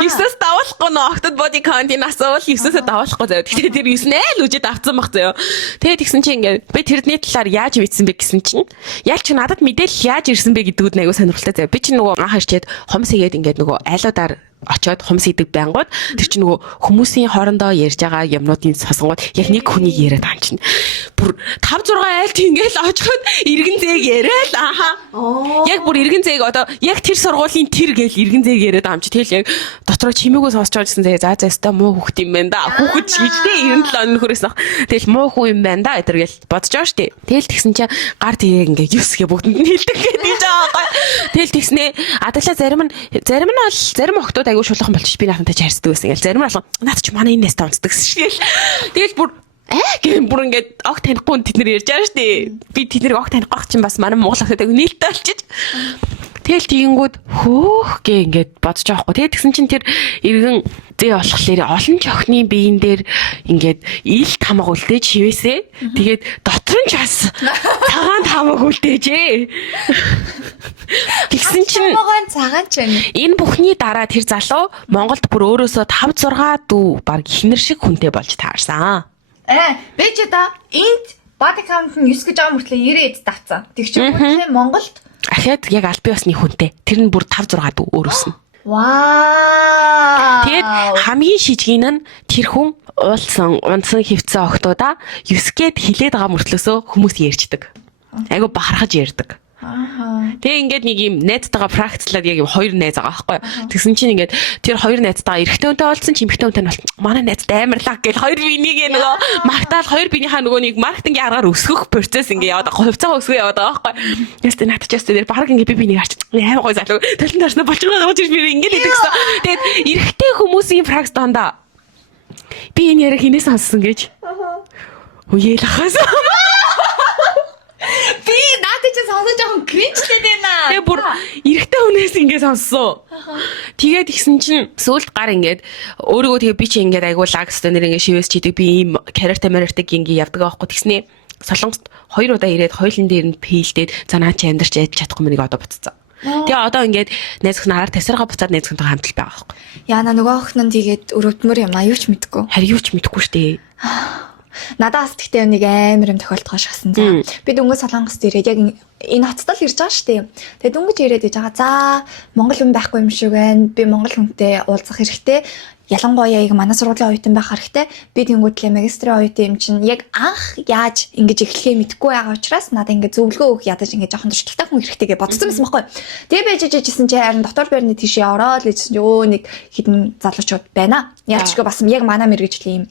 9-өөс давуулахгүй нөө октод боди каунтын асуувал 9-өөс давуулахгүй заяа. Тэгтээ тэр 9-ээ л үжид авцсан баг заяа. Тэгээд тэгсэн чинь ингээд би тэрний талаар яаж мэдсэн бэ гэсэн чинь яг чи надад мэдээлэл яаж ирсэн бэ гэдгүүд айгу сонирхолтой заяа. Би чи нөгөө анх ирчээд хомс игээд ингээд нөгөө айлуудаар очоод хумс идэг байнгут тэр чинь нөгөө хүмүүсийн хоорондоо ярьж байгаа юмнуудын сонсонгууд яг нэг хүнийг яриад байгаа юм чинь бүр 5 6 айлт ингээл очоод иргэн зээг яриад яг бүр иргэн зээг одоо яг тэр сургуулийн тэр гээл иргэн зээг яриад байгаа юм чи тэгэл яг дотроо чимээгөө сонсч байжсэн зэ за өстой муу хүүхд юм байна да хүүхэд чигтэй 97 нөхөрөөс нөх тэгэл муу хүн юм байна да гэтэр гээл бодож байгаа штэ тэгэл тэгсэн чи гар тэгээ ингээ юусгээ бүгдэнд нь хэлдэг гэдэг байгаа тэгэл тэгснээ адаглаа зарим нь бол зарим охтууд айгуу шулуухан болчих би наатантай харьцдаг байсан гэл зарим нь алга наад чи манай энэ нэстэ онцдаг шгээл тэгэл бүр гэм бүр ингээд огт танихгүй тэд нэр ярьж байгаа шүү дээ. Би тэднийг огт танихгүй ах чинь бас манай монгол ахтай нээлттэй болчих. Тэгэл тийгүүд хөөх гээ ингээд бодож байгаа хгүй. Тэгээд тэгсэн чинь тэр иргэн зээ болохлээр олон ч охины биеийн дээр ингээд ил тамга үлдээж шивээсээ. Тэгээд дотор нь ч бас цагаан тамга үлдээжээ. Тэгсэн чинь цагаан ч байна. энэ бүхний дараа тэр залуу Монголд бүр өөрөөсөө 5 6 дүү баг ихнэр шиг хүнтэй болж таарсан. Бэж да энд body count нь 9 гэж байгаа мөртлөө 90 давцсан. Тэг чи мөртлөө Монголд ахаад яг аль бие усны хүнтэй. Тэр нь бүр 5 6 дүү өөрөөс нь. Вау. Тэгээд хамгийн шижгийн нь тэр хүн уулсан, унтсан хөвцөн охтуудаа 9 гэд хилээд байгаа мөртлөөсөө хүмүүс ярьждаг. Айгу бахархаж ярьдаг. Тэгээ ингээд нэг юм найзтайгаа практиклаад яг юм хоёр найз байгаа байхгүй. Тэгсэн чинь ингээд тэр хоёр найзтайгаа эрэгтэй хүнтэй уулзсан чи эмэгтэй хүнтэй нь бол манай найзтай амарлаг гэл хоёр биенийг нөгөө магтаал хоёр биенийхээ нөгөө нэг маркетингийн аргаар өсгөх процесс ингээд яваад байгаа. Хувьцаагаа өсгөө яваад байгаа байхгүй. Ястэ натчихс тэр баг ингээд би биенийг харч аим гой залуу талын дарснаа болж байгаа гэж би ингээд идэгсэн. Тэгээд эрэгтэй хүмүүсийн практик дандаа би энэ яриа хинээс сонссон гэж. Үеэл хаас. Би наадад чи сонсож жоохон кринжлээд байна. Тэгээ бүр эрэгтэй хүнээс ингэ сонссон. Тэгээд ихсэн чинь сүүлд гар ингээд өөрийгөө тэгээ би чи ингээд айгуу лагстай нэр ингэ шивээс чидэг би ийм карьертай марьертыг ингэ явдаг аахгүй тэгснээ Солонгост 2 удаа ирээд хоёулын дээр нь пейлдээд за наа чи амьдарч яж чадахгүй мэрийг одоо буцсан. Тэгээ одоо ингээд найз хүн араар тасаргаа буцаад найз хүнтэй хамтал байгаа аахгүй. Яна нөгөө охин нь тэгээд өрөвдмөр юм а юу ч мэдэхгүй. Харин юу ч мэдэхгүй штэ. Надаас тэгтээ нэг амар юм тохиолдохоо шахсан. За би дөнгөж Солонгост ирээд яг энэ хотод л ирж байгаа шүү дээ. Тэгээд дөнгөж ирээд иж байгаа. За Монгол хүн байхгүй юм шиг байна. Би Монгол хүнтэй уулзах хэрэгтэй. Ялангуяа яг манай сургуулийн оюутан байх хэрэгтэй. Би тэнгуүтлээ магистрийн оюутан юм чинь яг анх яаж ингэж эхлэхээ мэдэхгүй байгаа учраас надад ингэ зөвлөгөө өгөх ядаж ингэ жоохон туршлагатай хүн хэрэгтэй гэж бодсон байсан байхгүй. Тэгээ байж ижсэн чи харин дотор байрны тийшээ ороод л ижсэн чи нэг хідэн залуучууд байна. Яг ч бас яг манай мэргэжлийн юм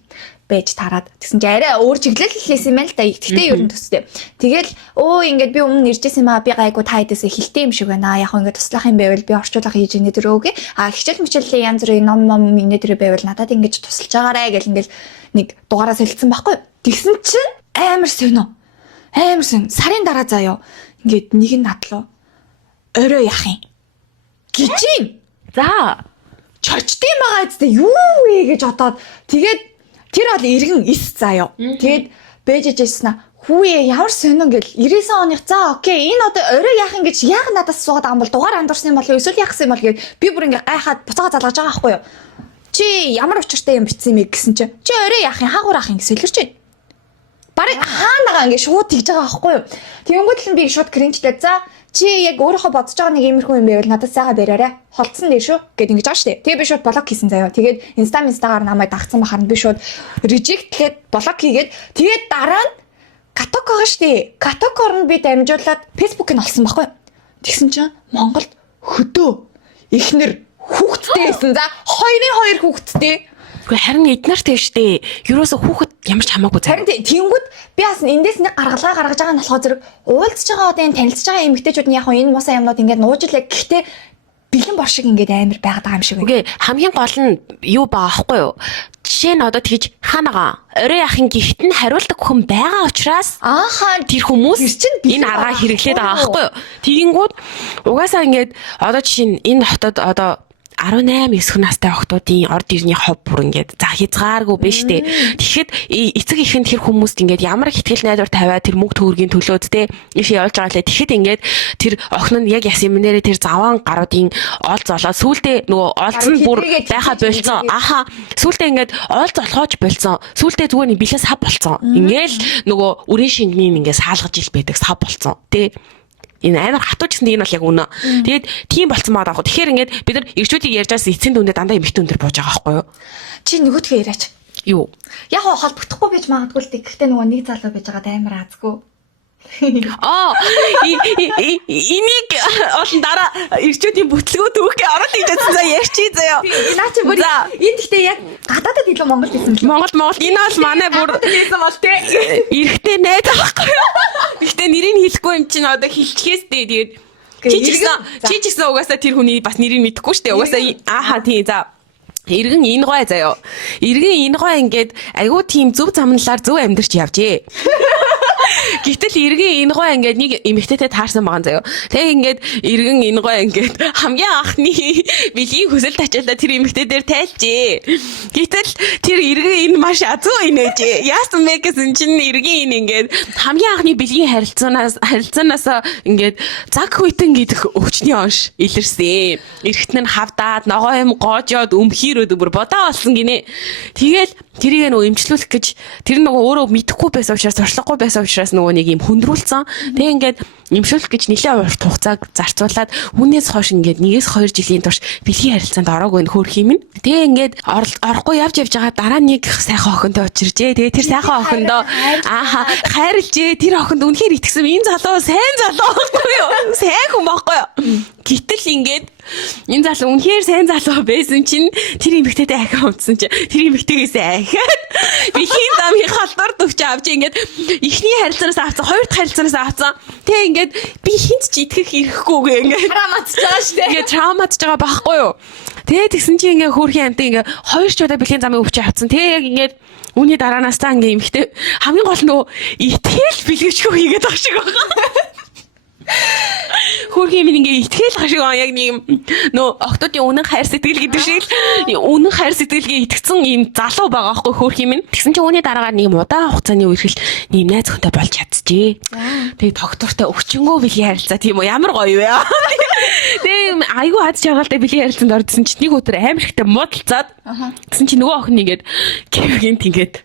байж тараад тэгсэн чи арай өөр чиглэл хэлсэн юм л да. Тэгтээ ер нь төстэй. Тэгэл ингээд би өмнө иржсэн юм аа би гайгүй та хэдээс хэлтэй юм шиг байна. Яг ингээд туслах юм байвал би орчуулга хийж инээ дөрөө үгүй. Хичээл мичээлийн янз бүрийн ном инээ дөрөө байвал надад ингэж тусалж байгаарэ гэл ингээл нэг дугаараас хэлсэн байхгүй. Тэгсэн чинь амар сонио. Амар сон. Сарын дараа заяо. Ингээд нэг нь надлуу. Орой яах юм? Гижин. За чочдсон байгаа үстэй юу вэ гэж бодоод тэгээд тэр бол иргэн ис заяо. Тэгээд бэжэжсэн хүүе ямар сонин гэл 99 оных за окей энэ одоо орой яах юм гэж яг надаас суугаад байгаа юм бол дугаар андуурсан юм бол эсвэл яах юм бол гээд би бүр ингээ гайхаад буцаага залгаж байгаа байхгүй юу. Чи ямар учиртай юм бичсэн юм гэсэн чи орой яах юм хаагур ах юм гэсэн илэрч байна. Барыг хаанагаа ингээ шууд тэгж байгаа байхгүй юу. Тэнгүүд л би шууд кринжлээ. За чи яг өөрөөхөө бодож байгаа нэг иймэрхүү юм байвал надад сайгаа бариарай. Холцсон дээ шүү гэд ингэж байгаа штэ. Тэгээ би шууд блок хийсэн заяа. Тэгээд инстаграмаар намайг дагцсан бахаар би шууд reject гэхэд блок хийгээд тэгээд дараа нь каток байгаа штэ. Катокор нь би дамжуулаад фэйсбүүкийг олсон байхгүй. Тэгсэн чинь Монголд хөдөө ихнэр хүүхэдтэй байсан. За 2-2 хүүхэдтэй. Гэхдээ харин эднэртэй штэ. Юурээс хүүхэд ямар ч хамаагүй зарим тэнгүүд би бас эндээс нэг гаргалгаа гаргаж байгаа нь болохоор зэрэг уулзж байгаа одоо энэ танилцж байгаа эмэгтэйчүүд нь яг энэ муусаа юмнууд ингээд нуужилаа гэхдээ бэлэн бор шиг ингээд амар байгаад байгаа юм шиг байна. Үгүй хамгийн гол нь юу байгаа аахгүй юу? Жишээ нь одоо тэгж ханагаа орой яхин гихт нь хариулдаг хүн байгаа учраас тэр хүмүүс энэ аргаа хэрэглээд байгаа аахгүй юу? Тэгэнгүүт угаасаа ингээд одоо жишээ нь энэ хотод одоо 18 9 настай охтуудын орд ирний хов бүр ингээд за хязгааргүй биш үү. Тэгэхэд эцэг ихэнд тэр хүмүүст ингээд ямар их ихтгэл найдвар тавиад тэр мөнгө төгрөгийн төлөөд те ийшээ явж байгаа лээ. Тэгэхэд ингээд тэр охин нь яг яс юмнэрээ тэр заван гаруудын оол золоо сүултээ нөгөө оолцсон бүр байха болцсон. Аха сүултээ ингээд оол золгоож болцсон. Сүултээ зүгээр нэг бэлэн сав болцсон. Ингээл нөгөө үрийн шингэний ингээд саалгаж ил байдаг сав болцсон. Тэ энэ амар хатуу гэсэн нэг нь бол яг үнэ. Тэгээд тийм болцсон байгаа даа. Тэгэхээр ингээд бид нар ирчүүдийг ярьжаас эцсийн дүндээ дандаа эмхтэн өндөр бууж байгаа байхгүй юу? Чи нөгөөдгөө яриач. Юу? Яг холбогдохгүй байж магадгүй л гэхдээ нөгөө нэг залуу байж байгаа амар азгүй. Энийг олон дараа ирчүүдийн бүтлгүүд үүхээ орол хийжсэн за ярьчих заяа. Наа чи бүр энэ гэхдээ яг гадаадад илүү Монгол гэсэн л. Монгол энэ бол манай бүр хэлсэн бол те. Эрэхтэй найз байхгүй юу? Гэхдээ нэрийг хэлэхгүй юм чинь одоо хэлчихээс дээ. Тэгээд чи ч гэсэн угаасаа тэр хүний бас нэрийг мэдэхгүй шүү дээ. Угаасаа ааха тий за Иргэн энэ гой заяо. Иргэн энэ гой ингээд айгүй тийм зөв замналаар зөв амьдарч явжээ. Гэтэл иргэн энэ гой ингээд нэг эмэгтэйтэй таарсан байгаа заяо. Тэгээ ингээд иргэн энэ гой ингээд хамгийн анхны бэлгийн хүсэл тачаалаа тэр эмэгтэй дээр тайлжээ. Гэтэл тэр иргэн энэ маш азуу инээжээ. Яасан бэ гэсэн чинь иргэн энэ ингээд хамгийн анхны бэлгийн харилцаанаас ингээд цаг хүйтэн гэдэг өвчний онш илэрсэн. Эргэтэн нь хавдаад ногоо юм гоожоод өмхийрөөд бүр бодоо болсон гинэ. Тэгэл тэрийг нөгөө эмчлүүлэх гэж тэр нөгөө өөрөө мэдэхгүй байсан учраас туршлагагүй байсан учраас нөгөө нэг юм хүндрүүлсэн. Тэгээ ингээд эмшүүлэх гэж нэлээд урт хугацааг зарцуулаад үүнээс хойш ингээд 1-2 жилийн турш бэлгийн харилцаанд ороогүй нөхөр химэн. Тэгээ ингээд орохгүй явж байгаа дараа нэг сайхан охиндоо очиржээ. Тэгээ тэр сайхан охиндоо хайрлжээ. Тэр охинд үнэхээр итгэсэн энэ залуу сайн залуу байхгүй юу? Сайн хүн байхгүй юу? Гэтэл ингээд энэ залуу үнэхээр сайн залуу байсан чинь тэр эмэгтэйтэй ахиа унтсан чинь тэр эмэгтэйгээс ахиад бэлгийн замын халдвар төвч авч ингээд эхний харилцаанаас авцсан, хоёр дахь харилцаанаас авцсан. Тэг ингээд би хинт ч итгэх ирэхгүйгээ ингээд травматж байгаа шүү дээ. Ингээд травматж байгаа байхгүй юу? Тэгээ тэгсэн чинь ингээд хөөрхийн амтан ингээд хоёр ч удаа бэлгийн замын өвч авцсан. Тэгээ яг ингээд үүний дараанаас та ингээд эмэгтэй хамгийн гол нөгөө итгэл бэлгэжгүй хийгээд байгаа шиг байгаа. Хөрхийн минь ингээ итгэл хашиг яг нэг нөө октодын үнэн хайр сэтгэл гэдэг шиг л үнэн хайр сэтгэлгээ итгэцэн юм залуу байгаа байхгүй хөрхийн минь. Тэгсэн чинь үүний дараагаар нэг удаан хугацааны үерхэл нэм найз охинтой болж чадчихжээ. Тэгээ доктортой өвчнгөө бэлгийн харилцаа тийм үү ямар гоё вэ. Тэгээ айгүй хад жаргалтай бэлгийн харилцаанд ордсон чинь нэг өдөр амар ихтэй муудалцаад тэгсэн чинь нөгөө охин ингээд гинт ингээд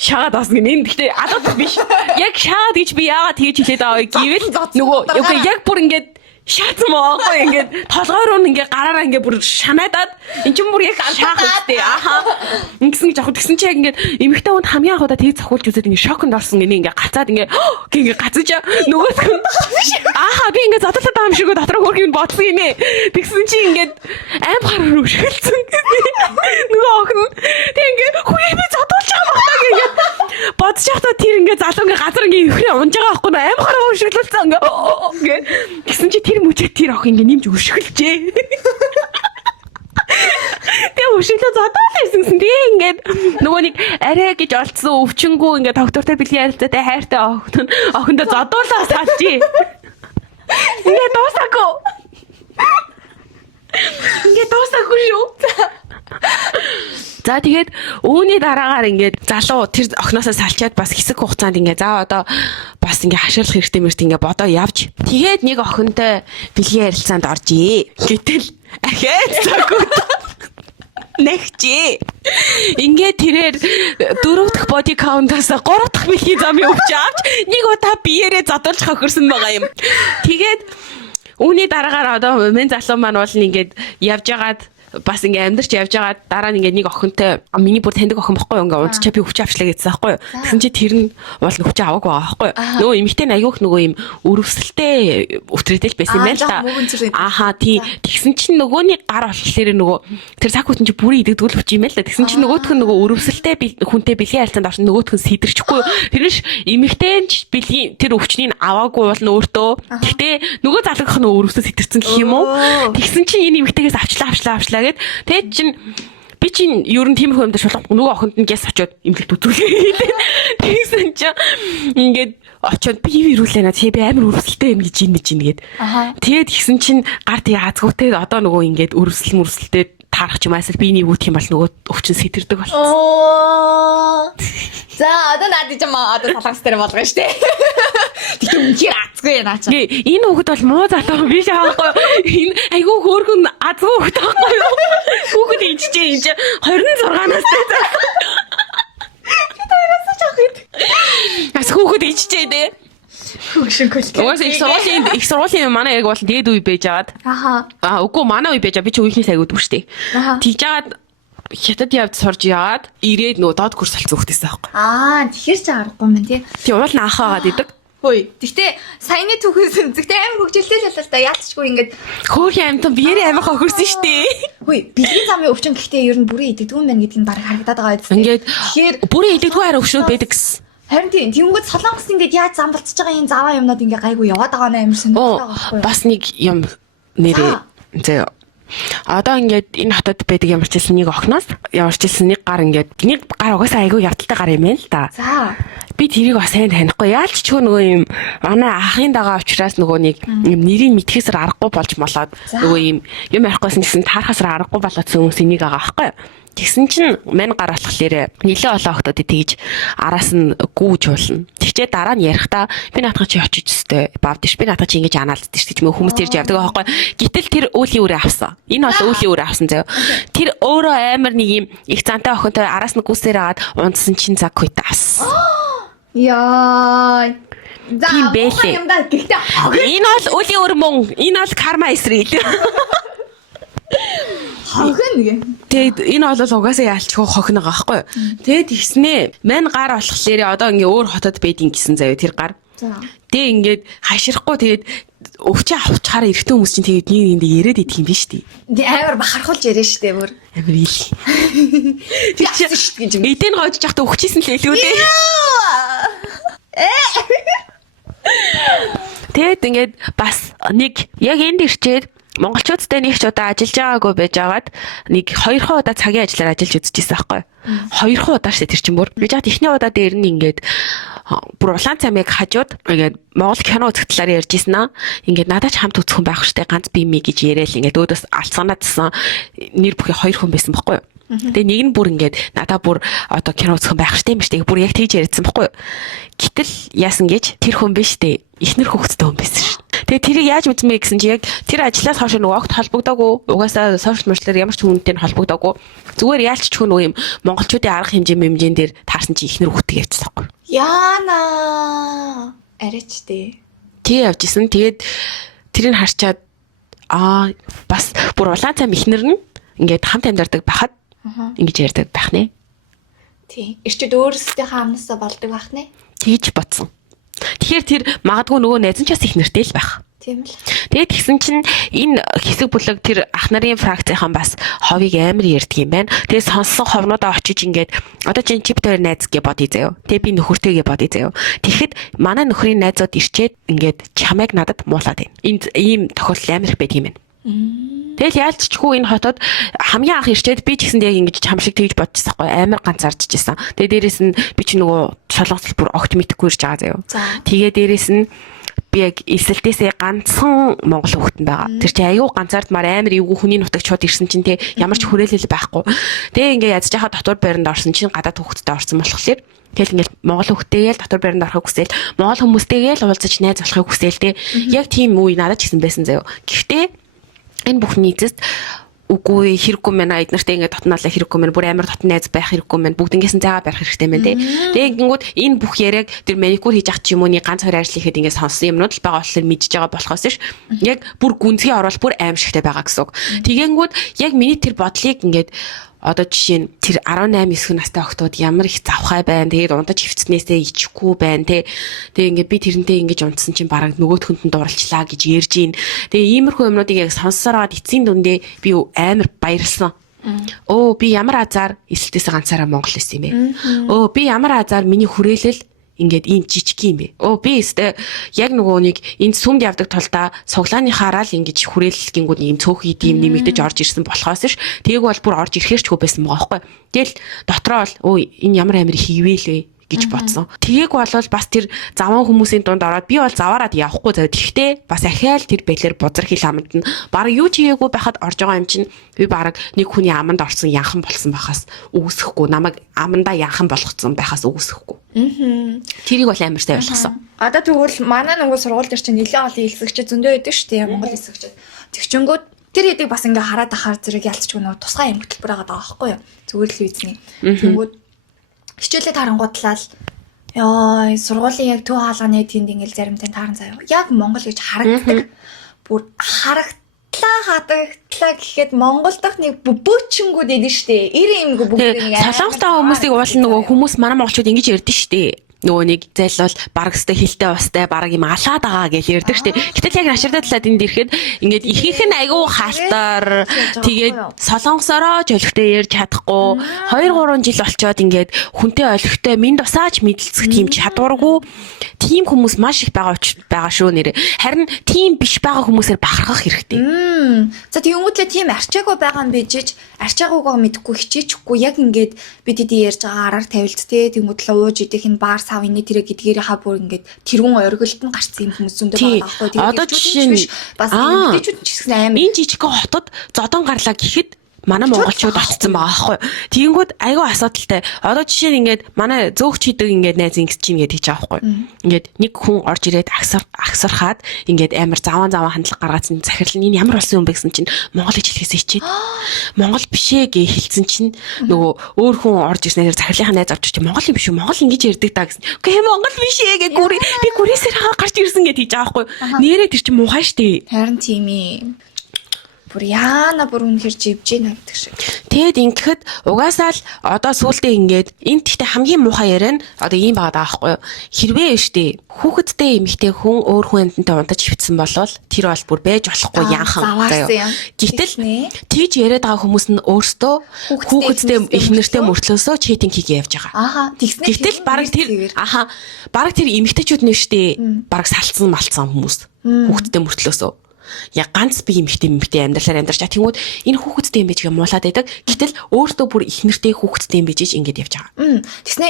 шаад бас гэнэ. Гэхдээ алаад биш. Яг шаад гэж би яагаад тэгж хэлээд аваа гэвэл нөгөө яг бүр ингээд шаацсан моогүй ингээд толгойроо ингээд гараараа ингээд бүр шанаадаад эн чинь бүр яг шаах үстэй. Ингэсэн гэж авах тэгсэн чи яг ингээд эмэгтэй хүнд хамгийн анх удаа тэг цохиулж үзээд ингээд шоконд орсон гэнэ ингээд гацаад ингээд гацж нөгөөс би ингээд задлаад байгаа юм шиг дотроо хөрх юм бодсон гинэ. Тэгсэн чи ингээд аим хараар өшгөлцөн. Нөгөө охин тэг ингээд хүйе би задлуулж байгаа маа ингээд бодож явахдаа тэр ингээд залуу ингээд газар ингээд өвхрээ унж байгаа байхгүй аим хараа өшгөлцсөн ингээд гэсэн чи тэр мүжээ тэр охин ингээд нэмж өшгөлжээ. Тэгээ өшөглөө зодоол ирсэн. Тэгээ ингээд нөгөө нэг арай гэж олцсон өвчнгөө ингээд доктортой бэлгийн харилцаатай хайртай охиндоо зодоолоо салжээ. Ингээд дуусаагүй. Ингээд дуусаагүй шүү. За тэгээд үүний дараагаар ингээд залуу тэр охиноосоо салчаад бас хэсэг хугацаанд ингээд за одоо бас ингээд хаширлах хэрэгтэй мэрт ингээд бодоо явж тэгээд нэг охинтой бэлгийн харилцаанд оржээ. Гэтэл ахаад цагууд нэгчээ. Ингээд тэрээр 4 дахь body count-аас 3 дахь бэлгийн замын өвч авч нэг удаа биеэрээ задуулж хохирсон байгаа юм. Тэгээд үүний дараагаар одоо мен залуу маань бол ингээд явж агаад бас ингээ амьдарч явж байгаа дараа нь ингээ нэг охинтой миний бүр таньдаг охин байхгүй юу ингээ унтчаа би өвч авчлаа гэсэн байхгүй юу. Тэгсэн чи тэр нь бол өвч аваагүй байгаа байхгүй юу. Нөгөө эмэгтэй нь аягүйх нөгөө юм өрөвсөлтэй өвтрээдэл байсан юм байна л та. Тий. Тэгсэн чинь нөгөөний гар болохоор нөгөө тэр цаг хүтэн чи бүрийн идэгдгүүл өвч юм байна л та. Тэгсэн чинь нөгөөх нь нөгөө өрөвсөлтэй хүнтэй бэлгийн харилцаанд орсон нөгөөх нь сидэрчихгүй. Тэрнэш эмэгтэй нь бэлгийн тэр өвчнийг аваагүй бол өөртөө. Гэтэ нөгөө залгах нь өрөвсөд сидэрсэн гэх юм уу. Тэгсэн чинь энэ эмэгтэйгээс авчлаа гэд тэгээд чинь би чинь ер нь тиймэрхүү юм дээр шулах нөгөө охинд нь гэс очиод имлэгт үзүүлээ. Тэгсэн чинь ингээд очиод би ирүүлээ наа тий би амар өрөвсөлтэй юм гэж гээд. Тэгээд ихсэн чинь гар тий азгуутай одоо нөгөө ингээд өрөвсөлтэй таарах юм аасаа би нэг үүх юм бол нөгөө өвчин сэтэрдэг болсон. За одоо наад чи одоо талхаас дээр болгоно штэ. Тэгтээ үнээр азгүй наа чи. Энэ хүүхэд бол муу залуу биш аахгүй. Энэ айгүй хөөргөн азгүй хүүхэд аахгүй юу? Хүүхэд ичжээ энэ 26-наас таа. Тэрээс ч ахыг. Ас хүүхэд ичжээ дээ. Угаас их сургуулийн манай яг бол дээд үе байж агаад. Үгүй манай үе байж би чи үеийнхнээс айгуу дүүр штэ. Тэгж агаад хятад явд сурж яагаад ирээд нөгөө доод курс болсон хөхтэйсэн аахгүй. Тэгэхээр ч аргагүй юм тий. Тий уул нь анхаагаад идэг. Хөөе. Тэгтээ саяны түүхээс үзэгтэй амар хөгжилтэй л та яалтчгүй ингээд хөөрхийн амтан биеэрээ амар хохирсон штэ. Хөөе. Бэлгийн замын өвчин гэхдээ ер нь бүрийн идэгдгүй юм байна гэдгийг баг харагдаад байгаа юм. Ингээд тэгэхээр бүрийн идэгдгүй хараа өвчнүүд байдаг гэсэн. Харин тийм тэнгууд солонгос ингээд яаж замбалцж байгаа юм заваа юмнууд ингээд гайгүй яваад байгаа нээр амар сонирхолтой байгаа байхгүй. Бас нэг юм нэрээ зөө Одоо ингээд энэ хотод байдаг ямар ч хэлсэн нэг охноос ямар ч хэлсэн нэг гар угаасаа айгүй явдалтай гар юм байна л да. За. Би тэрийг бас сайн танихгүй. Яалч ч нөгөө юм манай ахын дагаа учраас нөгөө нэг юм нэрийг мэдхээсээр аргагүй болж молоод нөгөө юм ярихгүйсэн гэсэн таархасаар аргагүй болоод хүмүүс энийг байгаа байхгүй. Тэгсэн чинь мань гар болохлээр нилээ олон охтод тэгж араас нь гүүж уулна. Тэгчээ дараа нь ярихдаа би наатах чи очиж өстэй бавдиш би наатах чи ингэж анаалддаг ч гэж мөн хүмүүс тэрж явдаг байхгүй. Гэтэл тэр үүлийн үрээ авсан. Энэ бол үүлийн үрээ авсан заяа. Тэр өөрөө амар нэг юм их зантай охинтой араас нь гүсээр агаад унтсан чинь цаг хүйтэ авсан. Яа. Тийм бэлээ. Юм да гэхдээ энэ бол үүлийн үр мөн. Энэ бол карма эсрэг. хогн гэ. Тэгээд энэ бол угаасаа яалчгүй хохно байгаа байхгүй. Тэгээд тэгснээ мань гар болохлээр одоо ингээ өөр хотод байдин гэсэн заяа тэр гар. За. Тэгээд ингээд хаширахгүй тэгээд өвчөө авчхаараа эрэгтэй хүмүүс чинь тэгээд нэг нэгэнд яриад идэх юм биш үү? Ди амар бахархуулж яриа штэ бүр. Амар ил. Тэр чинь гэж эдэн гоожж явахдаа өгчээсэн л илүү дээ. Тэгээд ингээд бас нэг яг энд ирчээд монголчуудтай нэг ч удаа ажиллаж байгаагүй байжгаад нэг 2 удаа цагийн ажиллаар ажиллаж үзчихсэн байхгүй. 2 удаа шүү тэр чинь бүр. Би жаад эхний удаа дээр нь ингээд бүр улаан цамыг хажууд ингээд Монгол кино үзэх талаар ярьжсэн аа. Ингээд надад ч хамт үзэх хүн байх штэ ганц би ми гэж яриад ингээд өөдөөс алцганаадсан нэр бүхий 2 хүн байсан байхгүй. Тэгээ нэг нь бүр ингээд надаа бүр одоо кино үзэх байх штэ юм штэ. Бүр яг тэгж яриадсан байхгүй. Гэтэл яасан гэж тэр хүн биш штэ. Эхнэр хөвгцтэй хүн байсан шүү. Тэгээ тэрийг яаж үзмээ гэсэн чи яг тэр ажлаас хойш нөгөө огт холбогдоогүй. Угаасаа сошиал медиалаар ямар ч хүнтэй холбогдоогүй. Зүгээр яалч ч нөгөө юм монголчуудын арга хэмжээн дээр таарсан чи эхнэр хөвгтэй ярьчихсан байхгүй. Яана. Арайч дээ. Тий явжсэн. Тэгээд тэрийг харчаад бас бүр улаан цам эхнэр нь ингээд хамт амьдардаг байхад ингэж ярьдаг байх нэ. Тий. Ирчүүд өөрсдийнхээ амнасаа болдог байх нэ. Тэгж бодсон. Тэгэхээр тэр магадгүй нөгөө найзан ч бас их нэртэй л байх. Тийм л. Тэгээд тэгсэн чинь энэ хэсэг бүлэг тэр ах нарын фракцийнхан бас ховыг амар ярьдаг юм байна. Тэгээд сонссон ховнуудаа очиж ингээд одоо чинь чип тойр найз гэж бодъё заяа. Тэгээд би нөхөртэйгээ бодъё заяа. Тэгэхэд манай нөхрийн найзууд ирчээд ингээд чамайг надад муулаад байна. Энд ийм тохиолдол амар их байдаг юм байна. Тэгэл яалччгүй энэ хотод хамгийн анх ирчээд би ч гэсэн яг ингэж чам шиг тэгж бодчихсан байхгүй амар ганцаарч ижсэн. Тэгээ дээрэс нь би ч нөгөө солонгос бүр огт мэдэхгүй ирж байгаа заяа. Тэгээ дээрэс нь би яг эсэлтээсээ ганцхан монгол хүүхдэн байгаа. Тэр чинь аюу ганцаардмаар амар эвгүй хүний нутагт шууд ирсэн чинь те ямар ч хүрээлэл байхгүй. Тэгээ ингээ ядж хахад дотор байранд орсон чинь гадаад хүүхдтэй орсон болохоор тэгэл ингээл монгол хүүхдтэйгээл дотор байранд орохыг хүсээл монгол хүмүүстэйгээл уулзаж найз болохыг хүсээл те яг тийм үе надад ч гэсэн байсан заяа. Гэхдээ энэ бүхний эцэст үгүй хэрэггүй мэнэ эднэртэй ингээд дотноолоо хэрэггүй мэнэ бүр амар дотн найз байх хэрэггүй мэнэ бүгднгээс нь зайгаа барих хэрэгтэй мэн тэ. Тэгээ ингэнгүүт энэ бүх яриаг тэр маникюр хийж ах ч юм уу нэг ганц хоёр ажил хийхэд ингээд сонсон юмнууд л байгаа болохоор мэдж байгаа болохоос ш. Яг бүр гүнзгий орвол бүр аимшигтай байгаа гэсэн үг. Тэгэнгүүт яг миний тэр бодлыг ингээд одоо жишээ нь тэр 18 9 настай охтууд ямар их завхай байна. Тэгээд ундаж хөвцнээсээ ичихгүй байна те. Тэгээ ингээд би тэрнтэй ингэж унтсан чинь бараг нөгөөтхөнд нь дурлчлаа гэж ярьж гин. Тэгээ иймэрхүү юмнуудыг яг сонсороод эцсийн дүндээ би амар баярлсан. Оо би ямар азар эсэлтээс ганцаараа Монгол байсан юм бэ? Оо би ямар азар миний хүрээлэл ингээд ийм жижиг юм бэ. Оо би өстэй яг нөгөө нэг энд сүмд явдаг толдоо суглааныхаараа л ингэж хүрээлэлгингүүд ийм цөөхий ийм нэмэгдэж орж ирсэн болохоос ш. Тээг бол бүр орж ирэхэр ч хөө байсан байгаа байхгүй. Тэгэл дотроо л өө энэ ямар амир хийвэлээ гэж бодсон. Тэгийг бол бас тэр заван хүмүүсийн дунд ороод би бол заваараад явахгүй зав. Тэгэхдээ бас ахаал тэр бэлэр бузар хил аманд нь баг юу ч хийгээгүй байхад орж байгаа юм чинь би баг нэг хүний аманд орсон янхан болсон байхаас үгүйсэхгүй намайг амандаа янхан болгоцсон байхаас үгүйсэхгүй. Тэрийг бол амар сайн ойлгосон. Одоо тэгвэл манай нөгөө сургууль дээр чинь нэлээд олон хэлсэгчид зөндөө байдаг шүү дээ. Монгол хэлсэгчид. Тэгчэнгүүд тэр хэдийг бас ингээ хараад ахаар зэрэг ялцчихгүй нөгөө тусгай юм хөтөлбөр байгаа байхгүй юу? Зүгээр л үйзний. Тэгвэл хичээлээ тарангуудлал ёо сургуулийн яг төв хаалганы тэнд ингээл заримтай тааран заяа. Яг Монгол гэж харагддаг. Бүр хадагтлаа гэхэд Монгол дахь нэг бөөчнгүүд эдэн штэ. 90 имгүй бүгд нэг солонгостой хүмүүсийг уул нөгөө хүмүүс манай монголчууд ингэж ярьдэн штэ. нөгөө нэг зайлвал бараг өстэй хилтэй устай бараг юм алаад байгаа гэж ярьдаг штеп. Гэтэл яг наширтай талаад энд ирэхэд ингээд ихийнх нь айгүй хаалтар тэгээд солонгосороо жолигтой ярьж чадахгүй 2 3 жил болчоод ингээд хүнтэй олигтой минь тусаач мэдлцэх тийм чадваргүй тийм хүмүүс маш их байгаа шүү нэрэ. Харин тийм биш байгаа хүмүүсээр бахархах хэрэгтэй. За тэгвэл тийм арчаагүй байгаа юм бижиж арчаагүйгоо мэдэхгүй хичээчихгүй яг ингээд бид эдий ярьж байгаа араар тавилт те тэгмүүд л ууж идэх энэ баар сав инээ тэрэг гэдгээрээ бүр ингээд тэрүүн оргилт нь гарсан юм хүмүүс зөндөө байгаа байхгүй. Одоо жишээ нь бас эмэгтэйчүүд ч гэсэн амар энэ жижиг хотод зодон гарлаа гэхэд манай монголчууд очсон байгаа байхгүй. Тэгэнгүүт айгүй асуудалтай. Одоо жишээ нь ингээд манай зөөгч хийдэг ингээд найз ингэж чинь гэдэг ч аахгүй. Ингээд нэг хүн орж ирээд агсархаад ингээд амар заван хандлага гаргаацсан захирал нь энэ ямар болсон юм бэ гэсэн чинь монгол гэж хэлхээс ичээд монгол бишээ гэж хэлсэн чинь нөгөө өөр хүн орж ирснээр захирлынхаа найз орж ирчих монгол юм биш үү? Монгол ингэж ярьдаг та гэсэн. Үгүй монгол бишээ гэж би гүрээсээр гарч ирсэн гэдэг хийж байгаа байхгүй. Нэрээ тэр чинь муухай штэ. Харин тийм юм. Бүр яана бүр үнэхэр живж гинэ гэдэг шиг. Тэгэд ингэхэд угаасаа л одоо сүултээ ингээд энэ тэгтээ хамгийн муухай яриа нь одоо ийм байгаа байхгүй юу? Хэрвээ штэ хүүхэдтэй эмэгтэй хүн өөр хүнтэй унтаж хөвцсөн болвол тэр бол бүр байж болохгүй яахан заяа. Гэтэл тийж яриад байгаа хүмүүс нь өөрсдөө хүүхэдтэй их нэртэй мөртлөөсөө читинг хийгээ явж байгаа. Гэтэл баг тэр эмэгтэйчүүд нь штэ баг салцсан малцсан хүмүүс хүүхэдтэй мөртлөөсөө яг ганц би эмэгтэй амьдралаар амьдарч байгаа. Тэнгүүд энэ хүүхэдтэй юм байж гээ муулаад байдаг. Гэтэл өөртөө бүр их нэртэй хүүхэдтэй юм байж ингэж явж байгаа. Тэснэ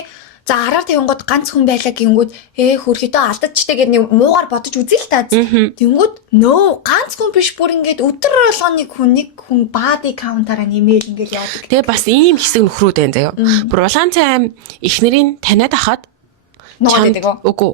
за араар тэнгүүд ганц хүн байлаа гингүүд хөрхөдөө алдчихтэй гэдэг нэг муугар бодож үзье л та. Тэнгүүд нөө ганц хүн биш бүр ингэж өдөр болгоны хүн body count-аараа нэмээл ингэж явдаг. Тэгээ бас ийм хэсэг нөхрүүд байна заяа. Бүр улаан цай их нэрийн таниад ахад нуугаад байдаг уу? Үгүй.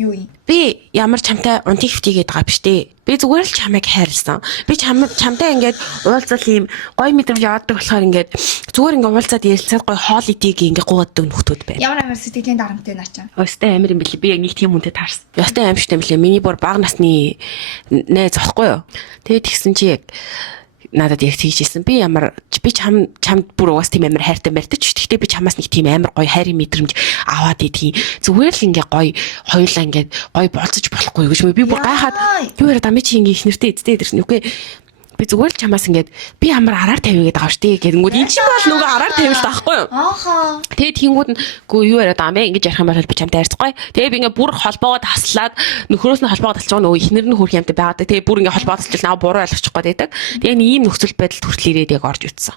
Юу юм? Би ямар чамтай унтиг хвтийгээд байгаа биш дээ. Би зүгээр л чамайг хайрлсан. Би чамтай ингээд уулзал ийм гоё мэдрэмж явааддаг болохоор ингээд зүгээр ингээд уулзаад ярилцаад гоё хоол идийг ингээд гуйдаг нөхдүүд байна. Ямар амар сэтгэлийн дарамттай наачаа. Өстэй амар юм билий. Би яг нэг тийм хүнтэй таарсан. Өстэй аимштай билий. Миний бүр бага насны найз ахгүй юу. Тэгээд тэгсэн чи яг надад яг тийжсэн. Би чамд бүр угаас тийм амар хайртай барьдаг ч. Гэхдээ би чамаас нэг тийм амар гоё хайрын мэдрэмж аваад идэх. Зүгээр л ингээ гоё хоёулаа ингээ гоё болцож болохгүй гэж би бүр гайхаад юу яриад ами чи ингээ их нэртэй эзтэй дэрсэн. Үгүй би зүгээр л чамаас ингээд би амар араар тавигээд байгаа штэ гэнгүүт эн чинь бол нөгөө араар тавилт байхгүй юу? Ааха. Тэгээд тэнгууд нь гоо юу яриад байгаа юм бэ? Ингэж ярих юм бол би чамтай харьцахгүй. Тэгээд би ингээд бүр холбоогоо таслаад нөхрөөс нь холбоогоо талж байгаа нөгөө ихнэр нь хөрх юмтай байгаад. Тэгээд бүр ингээд холбоогоо талж наа буруу ойлгочих гээд байдаг. Тэгээд ийм нөхцөл байдалд хүртэл ирээд яг орж утсан.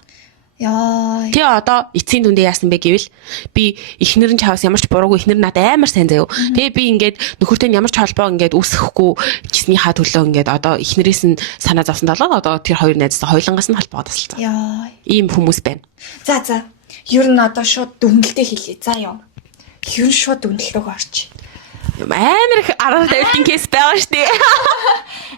Яа. Тэгээ одоо эцсийн дүндээ яасан бэ гэвэл би ихнэр нь чаваас ямар ч буруугүй ихнэр надад амар сайн заяа. Тэгээ би ингээд нөхөртэй ямар ч холбоо ингээд үүсэхгүй гиснийхаа төлөө ингээд одоо ихнэрээс нь санаа зовсон болоод одоо тэр хоёр найзтай хоёлонгоос нь холбоо тасалсан. Яа. Ийм хүмүүс байна. За. Ер нь одоо шууд дүнэлтээ хэлье. За ёо. Ер нь шууд дүнэлт рүү орч. Амар их араар тавилтын кейс байгаа штэ.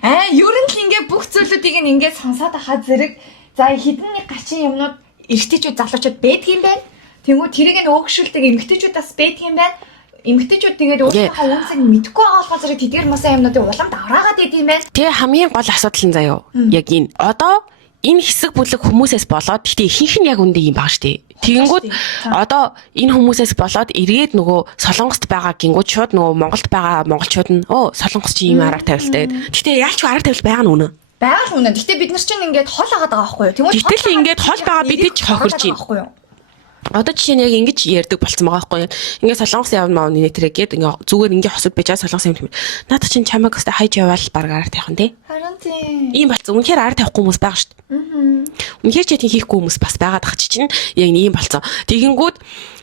Ер нь л ингээд бүх зүйлүүдийг ингээд сонсоод ахаа зэрэг за хідэн нэг гачин юмнууд эргэжтэйчүүд залуучууд байдаг юм байна. Тэнгүү тэрийг нь өөгшүүлдэг эмэгтэйчүүд бас байдаг юм байна. Эмэгтэйчүүд тэгээд өөрсдийнхөө үнсийг мэдэхгүй байгаа болохоор зэрэг тэдгээр маса юмнуудыг уламд авраагаад идэв юм байна. Тэгээ хамгийн гол асуудал нь заяа. Яг энэ. Одоо энэ хэсэг бүлэг хүмүүсээс болоод гэхдээ ихэнх нь яг үндэ юм байгаа штэ. Тэгэнгүүт одоо энэ хүмүүсээс болоод эргээд нөгөө солонгост байгаа гингүүд шууд нөгөө Монголд байгаа монголчууд нь солонгос чи ийм араар тавилтаа гэдэг. Гэхдээ яалч араар тавилт байгаа нь үнэ. Байгаа л үнэ. Гэтэ бид нар чинь ингээд хол агаад байгаа байхгүй юу? Гэтэл ингээд хол байгаа бид ч хохирч байна. Одоо жишээ нь яг ингэж ярьдаг болцсон байгаа байхгүй юу? Ингээд солонгос явна маавны нэтрэгээд ингээд зүгээр ингээд хосод бижаа солонгос юм. Надад чинь чамайг өстэй хайж яваал баг араар тавих нь тий. Харин тийм. Ийм болцсон. Үнэхээр араар тавихгүй хүмүүс байгаа шүү дээ. Үнэхээр чэтийн хийхгүй хүмүүс бас байгаад ах чинь яг ийм болцсон. Тэгэнгүүт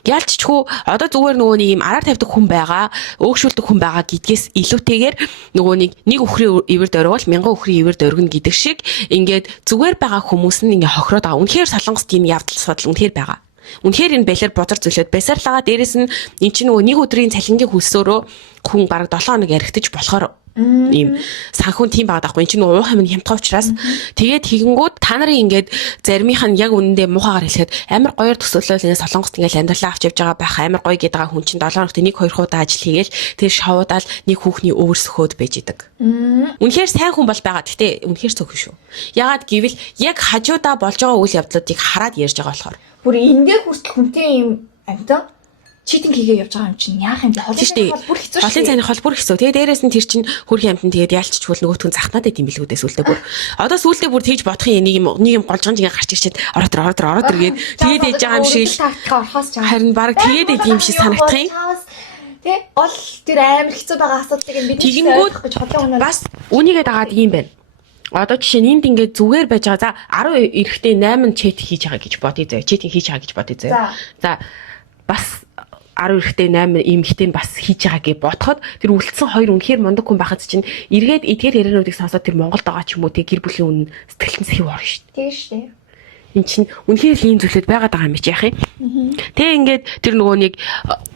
ялччгүй одоо зүгээр нөгөө нэг ийм араар тавьдаг хүн байгаа, өөгшүүлдэг хүн байгаа гэдгээс илүүтэйгээр нөгөө нэг өхрийн ивэр дөрвөл 1000 өхрийн ивэр дөргөн гэдэг шиг ингээд зүгээр байгаа хүмүүс нь ингээд хохироод байгаа. Үнэхээр солонгост ийм явдал судал үнэхээр байгаа. Үнэхээр энэ балиар бузар зөлөөд байсаарлага дээрэс нь эн чинь нөгөө нэг өдрийн цалингийн хөлсөөрөө хүн бараг 7 хоног яригдчих болохоор ийм санхүүн тийм байгаад байхгүй. Эн чинь уух юм хямдхан учраас тэгээд тэгэнгүүт та нарын ингээд заримынх нь яг үнэндээ муухайгаар хэлэхэд амар гоёор төсөөлөл энэ солонгост ингээд амьдралаа авч явж байгаа байх амар гоё гэдэг хүн чинь 7 хоногт 1-2 удаа ажил хийгээл тэр шавуудаал нэг хүүхний өвөрсөхөөд байж идэг. Үнэхээр сайн хүн бол байгаа. Гэтэ үнэхээр цөөхөн шүү. Ягаад гэвэл яг хажуудаа болж байгаа үйл явдлуудыг хараад ярьж байгаа болохоор. Бүр эндээ хүртэл хүнтэй юм амтан читинг хийгээ явж байгаа юм чинь яах юм бэ? Холын Штэ. цайны хол бүр хэцүү шүү. Холын цайны хол бүр хэцүү. Тэгээ дээрээс нь тэр чинь хөрх юмтан тэгээд ялчч хөл нөгөөтгөн захнаад байт юм билгүүдээ сүултээ бүр. Одоо сүултээ бүр тэгж бодох юм нэг юм голжгонж ингээ гарч ирчихэд ороод гээд тэгээд ээж байгаа юм шиг л тактика орхоос чам. харин баг тэгээд байт юм шиг санагдах юм. Тэ гол тэр амар хэцүү байгаа асуудлыг бид Тэгэнгүүт гэж хотлон өнөө бас үнийгээ дагаад юм байна. Одоо жишээ нь энд ингээд зүгээр байж байгаа. За 10 эрэхтэй 8 чэт хийж байгаа гэж бодъё заяа. Чэтинг хийж байгаа гэж бодъё заяа. За бас 10 эрэхтэй 8 эмэгтэй нь бас хийж байгаа гэж бодоход тэр үлдсэн хоёр үнэхээр мундаг хүн байхад чинь эргээд эдгээр яриануудыг сонсоод тэр Монголд байгаа ч юм уу тэг гэр бүлийн үнэ сэтгэлтэн сэв орно шүү дээ. тийм шүү дээ. Энд чинь үнэхээр л ийм зүйлүүд байгаад байгаа юм чи яах юм. Тэгээ ингээд тэр нөгөө нэг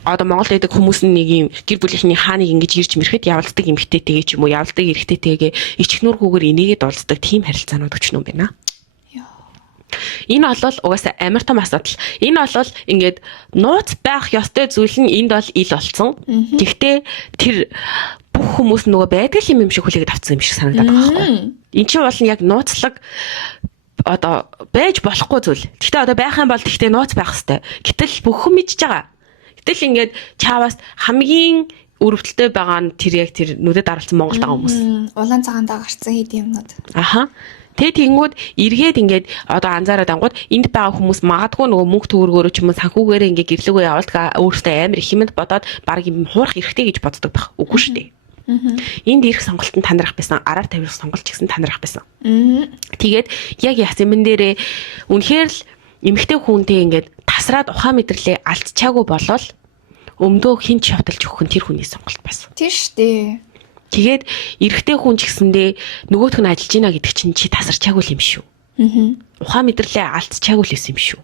одоо Монголд байдаг хүмүүс нэг юм гэр бүлийнхний хааныг ингэж ирж мэрэхэд явалддаг эмэгтэйтэйгээ ч юм уу явалддаг эрэгтэйтэйгээ ичгнүр хүүгээр энийгээ дуулцдаг тийм харилцаанууд өчнөө юм байна. Энэ бол угаасаа амар том асуудал. Энэ бол ингээд нууц байх ёстой зүйл нь энд бол ил болсон. Гэхдээ тэр бүх хүмүүс нөгөө байдаг юм шиг хүлээгээд авцсан юм шиг санагдаад байгаа байхгүй. Энд чинь бол яг нууцлаг одоо байж болохгүй зүйл. Гэхдээ одоо байх юм бол тэгтээ нууц байх хэвээр. Гэтэл бүх хүн мэдж байгаа. Гэтэл ингээд чааваас хамгийн өрөвдөлтэй байгаа нь тэр яг тэр нүдэд даралцсан Монголд байгаа хүмүүс. Улаан цагаандаа гарцсан хэд юмнууд. Аха. Тэгээ тэгэнгүүт эргээд ингээд одоо анзаараад ангууд энд байгаа хүмүүс магадгүй нөгөө мөнгө төгрөгөөрөө ч юм уу санхүүгээрээ ингээд гэрлэгөө явуулдаг өөртөө амар их юмд бодоод баг юм хуурах эрхтэй гэж боддог байх. Үгүй шүү дээ. Энд ирэх сонголтод танарах байсан, араар тавих сонголт ч гэсэн танарах байсан. Тэгээд яг ясмэн дээрээ үнэхээр л эмэгтэй хүнтэй ингээд тасраад ухаан мэдрэлээ алдчихаагүй болол өмдөө хин ч шавталж өгөх нь тэр хүний сонголт байсан. Тийм шүү дээ. Тэгээд эрэгтэй хүн ч гэсэндээ нөгөөх нь ажиллаж гинэ гэдэг чинь чи тасарчаагүй юм шүү. Ухаан мэдрэлээ алдчихаагүй л юм шүү.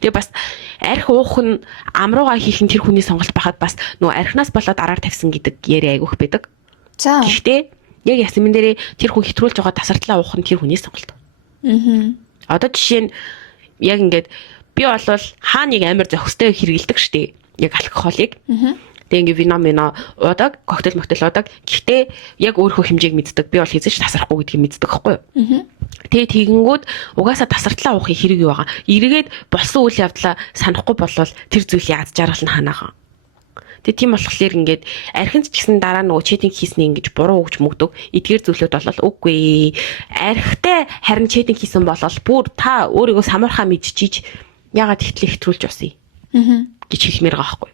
Тэгээ бас арх уух нь амрууга хийх нь тэр хүний сонголт байхад бас нөгөө архинаас болоод араар тавьсан гэдэг яриа айгүйх байдаг. За. Гэхдээ яг ясмэн дээрээ тэр хүн хэтрүүлж байгаа тасартлаа уух нь тэр хүний сонголт. Одоо жишээ нь яг ингээд би бол хаа нэг амар зохистой хэрэгэлдэг штеп. Яг алкоголыг. Тэгээ ингээ вино уудаг, коктейл уудаг. Гэхдээ яг өөрийнхөө хэмжээг мэддэг. Би бол хэзээ ч тасрахгүй гэдгийг мэддэг байхгүй юу? Тэгээ тэгэнгүүт угаасаа тасартлаа уухын хэрэг юу байгаа. Эргээд болсон үйл явдлаа санахгүй болвол тэр зүйлийг ад жаргал нь ханаагаа. Тэгээ тийм болохоор ингээд архинц ч гэсэн дараа нөгөө чэтинг хийснээ ингэж буруу өгч мөгдөг. Эдгээр зүйлүүд болол үгүй. Архитай харин чэтинг хийсэн болол бүр та өөрийгөө самуурхаа мэдчихийж ягаад ихтлээ хэтрүүлж усъя. гэж хэлмээр байгаа байхгүй.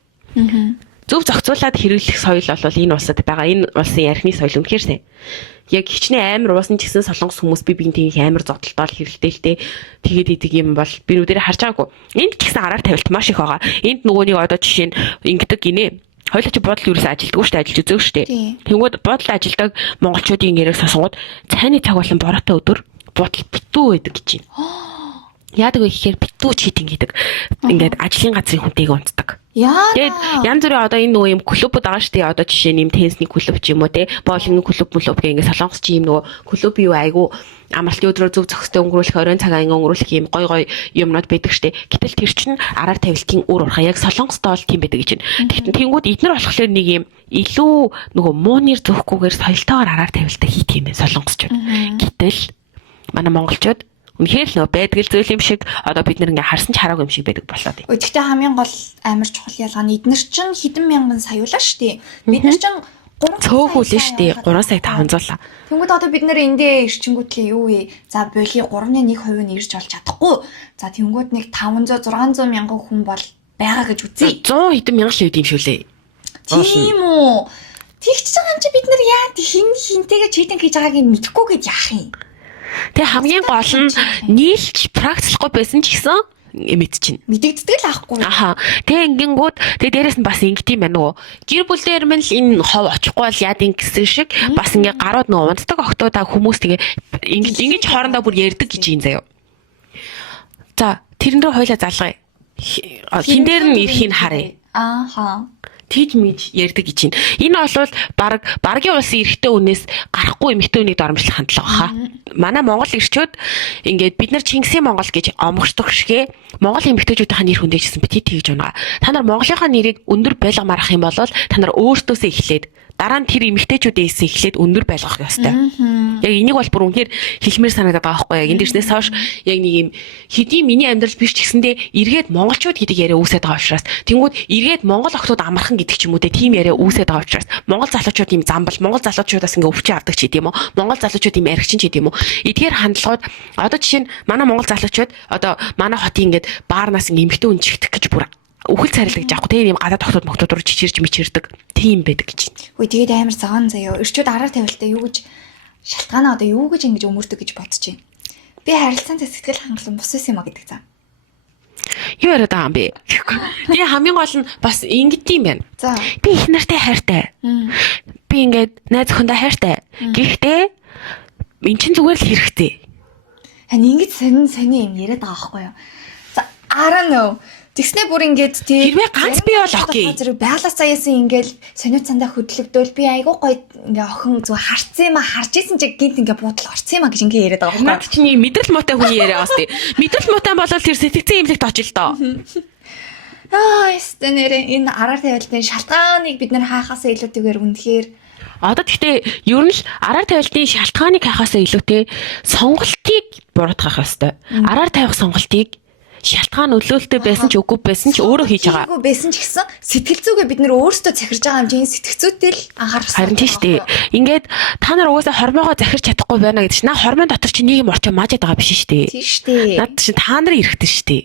Зөв зохицуулаад хэрэглэх соёл бол энэ улсад байгаа. Энэ улсын архины соёл үнэхээр сайн. Яг хичнээн амар уусан ч гэсэн солонгос хүмүүс би биентэй амар зодтолтоор хэрэглэдэлтэй тэгээд идэг юм бол би нүдэрээ харж байгаагүй. Энд ч гэсэн араар тавилт маш их байгаа. Энд нөгөөний одоо жишээ нь ингэдэг гинэ. Хойлоо чи бодол юусэн ажилддаг шүү дээ, ажиллаж үзэв шүү дээ. Тэнгүүд бодол ажилдаг монголчуудын яриаг сонсонгууд цайны цаг болон бороотой өдөр бодол битүү байдаг гэж байна. Яадаг вэ гэхээр битүү читинг хийдэг. Ингээд ажлын газрын хүнтэйг унтдаг. Тэгээд янз бүрийн одоо энэ нөгөө юм клубуд байгаа шүү дээ. Одоо жишээ нь юм теннисний клуб ч юм уу те, боулингийн клуб гэх ингээд солонгос чи юм нөгөө клуб юу айгу амралтын өдрөөр зөв зохистой өнгөрүүлэх, оройн цагаан өнгөрүүлэх юм гой юмнууд байдаг шүү дээ. Гэтэл тэр чинь араар тавилтын үр урхаа яг солонгостой бол тийм байдаг гэж байна. Тэгтэн тэнгууд эднэр болохоор нэг юм илүү нөгөө муунир зөхгүйгээр соёлтойгоор араар тавилтаа хийх юм байна солонгосчууд. Гэтэл манай монголчууд үнэхээр л нөө байдаг л зүйл юм шиг одоо бид нэр ингээ харсан ч хараагүй юм шиг байдаг болоод. Гэхдээ хамгийн гол амар чухал ялгаа нь эднэр чинь хэдэн мянган саяулаа штий. Бид нар чинь 3 цөөхүүлээ штий 3 сая 500. Тэнгүүд одоо бид нэр эндээ ирчингүүтлээ юу вэ? За боли 3.1% нь ирж болж чадахгүй. За тэнгүүд нэг 500 600 мянган хүн бол байгаа гэж үзье. 100 хэдэн мянган л үед юм шүү лээ. Тийм үү. Тэгч байгаа юм чи бид нар яа хинтэйгээ читинг хийж байгааг нь мэдэхгүй гэж яах юм? Тэгээ хамгийн гол нь нийлж практиклахгүй байсан ч гэсэн мэдчихнэ. Мэдэгддэг л аахгүй. Аха. Тэгээ ингэнгүүд тэгээ дээрэс нь бас ингэт юм байна нөгөө. Гэр бүл дээр мэн л энэ хов очихгүй бол яадын гэсэн шиг бас ингээ гарууд нөгөө унтдаг октоодаа хүмүүс тэгээ ингэж хоорондоо бүр ярьдаг гэж юм заяа. За тэрэн дээр хойлоо залгая. Хин дээр нь ирэхийг харъя. Ааха. Тийж мэж ярьдаг гэж байна. Энэ бол баргийн улсын эрэгтэй хүнээс гарахгүй эмэгтэй хүнийг доромжлох хандлага баха. Манай Монгол ирчүүд ингээд бид нар Чингисийн Монгол гэж омгшдог шигэ Монгол эмэгтэйчүүдийн нэр хүндээжсэн бити тэгж унаа. Та нар Монголынхаа нэрийг өндөр байлга марах юм бол та нар өөртөөсөө эхлээд дараа нь тэр эмэгтэйчүүдээс эхлээд өндөр байлгах ёстой. Яг энийг бол бүр үнээр хэлмээр санагдаад байгаа байхгүй яг энэ дэжнээс хойш яг нэг юм хэдийн миний амьдрал биш ч гэсэндээ эргээд монголчууд гэдэг яриа үүсээд байгаа учраас тэнгууд эргээд монгол охтууд амархан гэдэг ч юм уу тийм яриа үүсээд байгаа учраас монгол залуучууд ийм замбал монгол залуучуудаас ингээ өвчин авдаг ч гэдэм үү монгол залуучууд ийм аригчин ч гэдэм үү эдгээр хандлагууд одоо жишээ нь манай монгол залуучууд одоо манай хотын ингээд баарнаас ингээ эмэгтэй хүн чихдэх гэж бүр үхэл царилгаж авах тийм юм гадаад охтууд мохтууд руу чичирж мичирдэг тийм байдаг гэж байна. Үгүй тэгээд амар зогоон заяа. Ирчүүд араар тавилтаа юу гэж шалтгаанаа одоо юу гэж ингэж өмөрдөг гэж бодож байна. Би харилцаанд сэтгэл хангалуун бус байсан юм а гэдэг зам. Юу яриад байгаа юм бэ? Тэгээ хамгийн гол нь бас ингэдэм юм байна. За. Би их нартай хайртай. Би ингээд найз охиндоо хайртай. Гэхдээ эн чинь зүгээр л хэрэгтэй. Хань ингэж сони юм яриад байгаа байхгүй юу? За, I don't know. Тэгснэ бүр ингээд тий хэрвээ ганц би бол окей. Зэрэг байгалаас заяасан ингээл сониуд цандаа хөдлөгдөөл би айгуу гоё ингээ охин зүг харцсан юм а харж исэн чи гинт ингээ буудал орцсон юм а гэж ингээ яриад байгаа байхгүй. Наад чинь мэдрэл муутай хүн яриагаас тий. Мэдрэл муутай бол тэр сэтгцэн имлэгт очил л доо. Стэнэр энэ араар тавилтын шалтгааныг бид нэр хаахаасаа илүүтэйгээр үнэхээр одоо гэхдээ ер нь л араар тавилтын шалтгааныг хаахаасаа илүүтэй сонголтыг буруутгах ёстой. Араар тавих сонголтыг шалтгаан нөлөөлтөй байсан ч үгүй байсан ч өөрөө хийж байгаа. Үгүй байсан ч гэсэн сэтгэл зүгээ бид нэр өөрсдөө захирж байгаа юм чинь сэтгцүүтэй л анхаарах хэрэгтэй. Харин тийм шүү дээ. Ингээд та нар угаасаа хормоогоо захирч чадахгүй байна гэдэг чинь наа хормын дотор чинь нийгэм орчин маажаад байгаа биш шүү дээ. Тийм шүү дээ. Наад чинь та нарын эрэхтэн шүү дээ.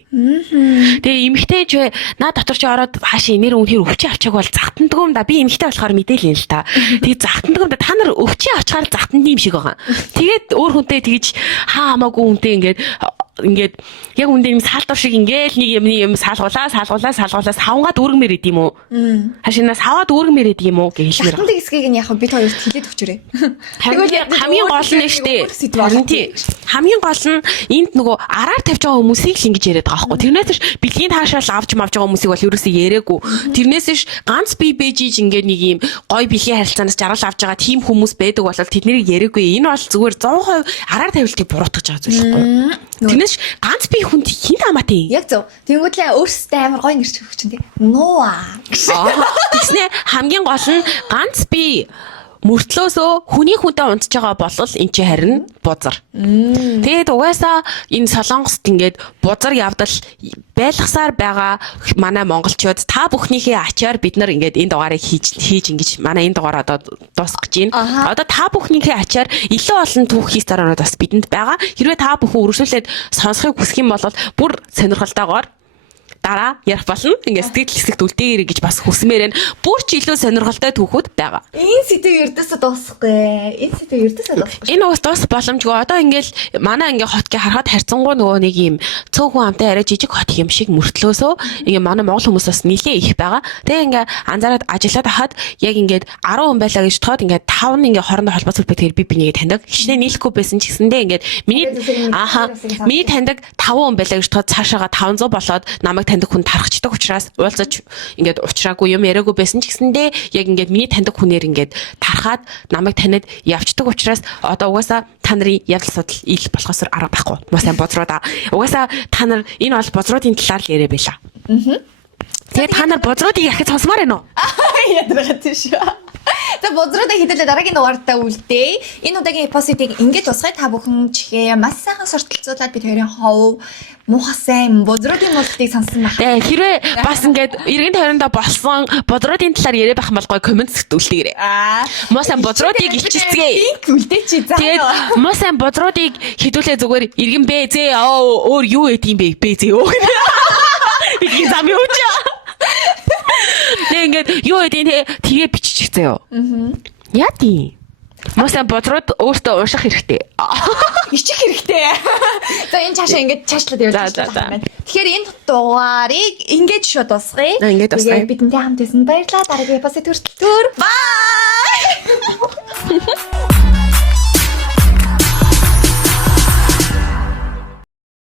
Тэгээ эмэгтэйж бай наа дотор чи ороод хаашаа нэр үнхээр өвчөө авчааг бол загтандаг юм да. Би эмэгтэй болохоор мэдээлээ л та. Тэгээ загтандаг юм да. Та нар өвчөө авчаар загтанд юм шиг байгаа. Тэгээд өөр хүнтэй тэгж хаа хамаагүй хүнтэй ингээд яг үндэ юм саалдуур шиг ингээл нэг юм саалгуулаа савнгаад үүргмээр идэм үү? Хашинаас саваад үүргмээр идэм үү гэж хэлмээр. Хатан хэсгийг нь яг бид хоёрт хэлээд өчрөө. Тэгвэл хамгийн гол нь штэ. Хамгийн гол нь энд нөгөө араар тавьж байгаа хүмүүсийг л ингэж яриад байгаа байхгүй. Тэрнээс ч бэлгийн таашаал авч мавж байгаа хүмүүсийг бол ерөөсөө яриаггүй. Тэрнээс ч ганц бие бэжиж ингээд нэг юм гой бэлгийн харилцаанаас жаргал авч байгаа тийм хүмүүс байдаг бол тэднийг яриаггүй. Энэ бол зүгээр 100% араар тавилтыг буруутгаж байгаа зүйл байхгүй. Тэрнээс ганц бие хүнд хин хамаатай. Яг зөв. Тэнгүүдлээ өөрсдөө амар гой нэрч өгч чинь тий. Нуа. Тэгснэ хамгийн гол нь ганц бие мөртлөөсөө хүний хүнтэй унтж байгаа бол эн чинь харин бузар. Тэгээд угаасаа энэ солонгост ингээд бузар явдал байлгасаар байгаа манай монголчууд та бүхнийхээ ачаар бид нар ингээд энэ дугаарыг хийж ингэж манай энэ дугаар одоо дуусгах гэж байна. Одоо та бүхнийхээ ачаар илүү олон түүх хийстеронод бас бидэнд байгаа. Хэрвээ та бүхэн үргэлжлүүлээд сонсохыг хүсэх юм бол бүр сонирхолтойгоор дараа ярих болно. Ингээд сэтгэл хэсэгт үлдээгээрэй гэж бас хүсмээр байна. Бүр ч илүү сонирхолтой түүхүүд байгаа. Энэ сэдв ердөөсөө дуусахгүй. Энэ уус дуусах боломжгүй. Одоо ингээд манай ингээд хотгийн харахад харьцангуй нөгөө нэг юм цөөхөн амтай арай жижиг хот юм шиг мөртлөөсөө ингээд манай монгол хүмүүс бас нэлээ их байгаа. Тэгээ ингээд анзаараад ажиллаад хахад яг ингээд 10 хүн байлаа гэж тоод ингээд 5 нь ингээд хоорондоо холбоо зүлбэхээр би бинийг таньдаг. Хичнээн нийлэхгүй байсан ч гэсэндээ ингээд миний таньдаг 5 хүн байлаа гэж тоод цаашаага 500 болоод намайг таньдаг хүн тархачдаг учраас уулзаж ингээд уучраагүй юм яриаггүй байсан ч гэсэндээ яг ингээд миний таньдаг хүнээр ингээд тархаад намайг таниад явцдаг учраас одоо угаасаа та нарын явдал судал ил болохоос арга байхгүй. Муу сайн бозроо да. Угаасаа та нар энэ бол бозроодын талаар л яриа байла. Тэгээ та нар бозроодыг яхад сонсомоор байна уу? Ядраад тийш. За бозроодыг хэдүүлээ дараагийн дугаартаа үлдээ. Энэ удаагийн эпизодыг ингэж усгая та бүхэн чихээ маш сайхан сурталцуулаад бид хоёрын хов муухасан бозроодын муултыг сонсон байна. Тэгээ хэрвээ бас ингээд эргэн тойрондоо болсон бозроодын талаар яриа байх юм бол гоё комент зүтгүүлээрэй. Муу сайн бозроодыг илчилцгээе. Үлдээ чи заа. Тэгээд муу сайн бозроодыг хэдүүлээ зүгээр эргэн бэ зээ өөр юу эдийн бэ зээ өө. Бидний зам юу ч. Ингээд юу эдийн тэгээ бичих заяа. Яа тий. Моса бодроод өөртөө уушах хэрэгтэй. Ичих хэрэгтэй. За энэ цаашаа ингэж цаашлаад явуулчих байна. Тэгэхээр энэ дугаарыг ингэж шууд дуусгая. Ингэж дуусгая. Бидэнтэй хамт байсан баярлалаа. Дараагийн эпизод хүртэл. Бай.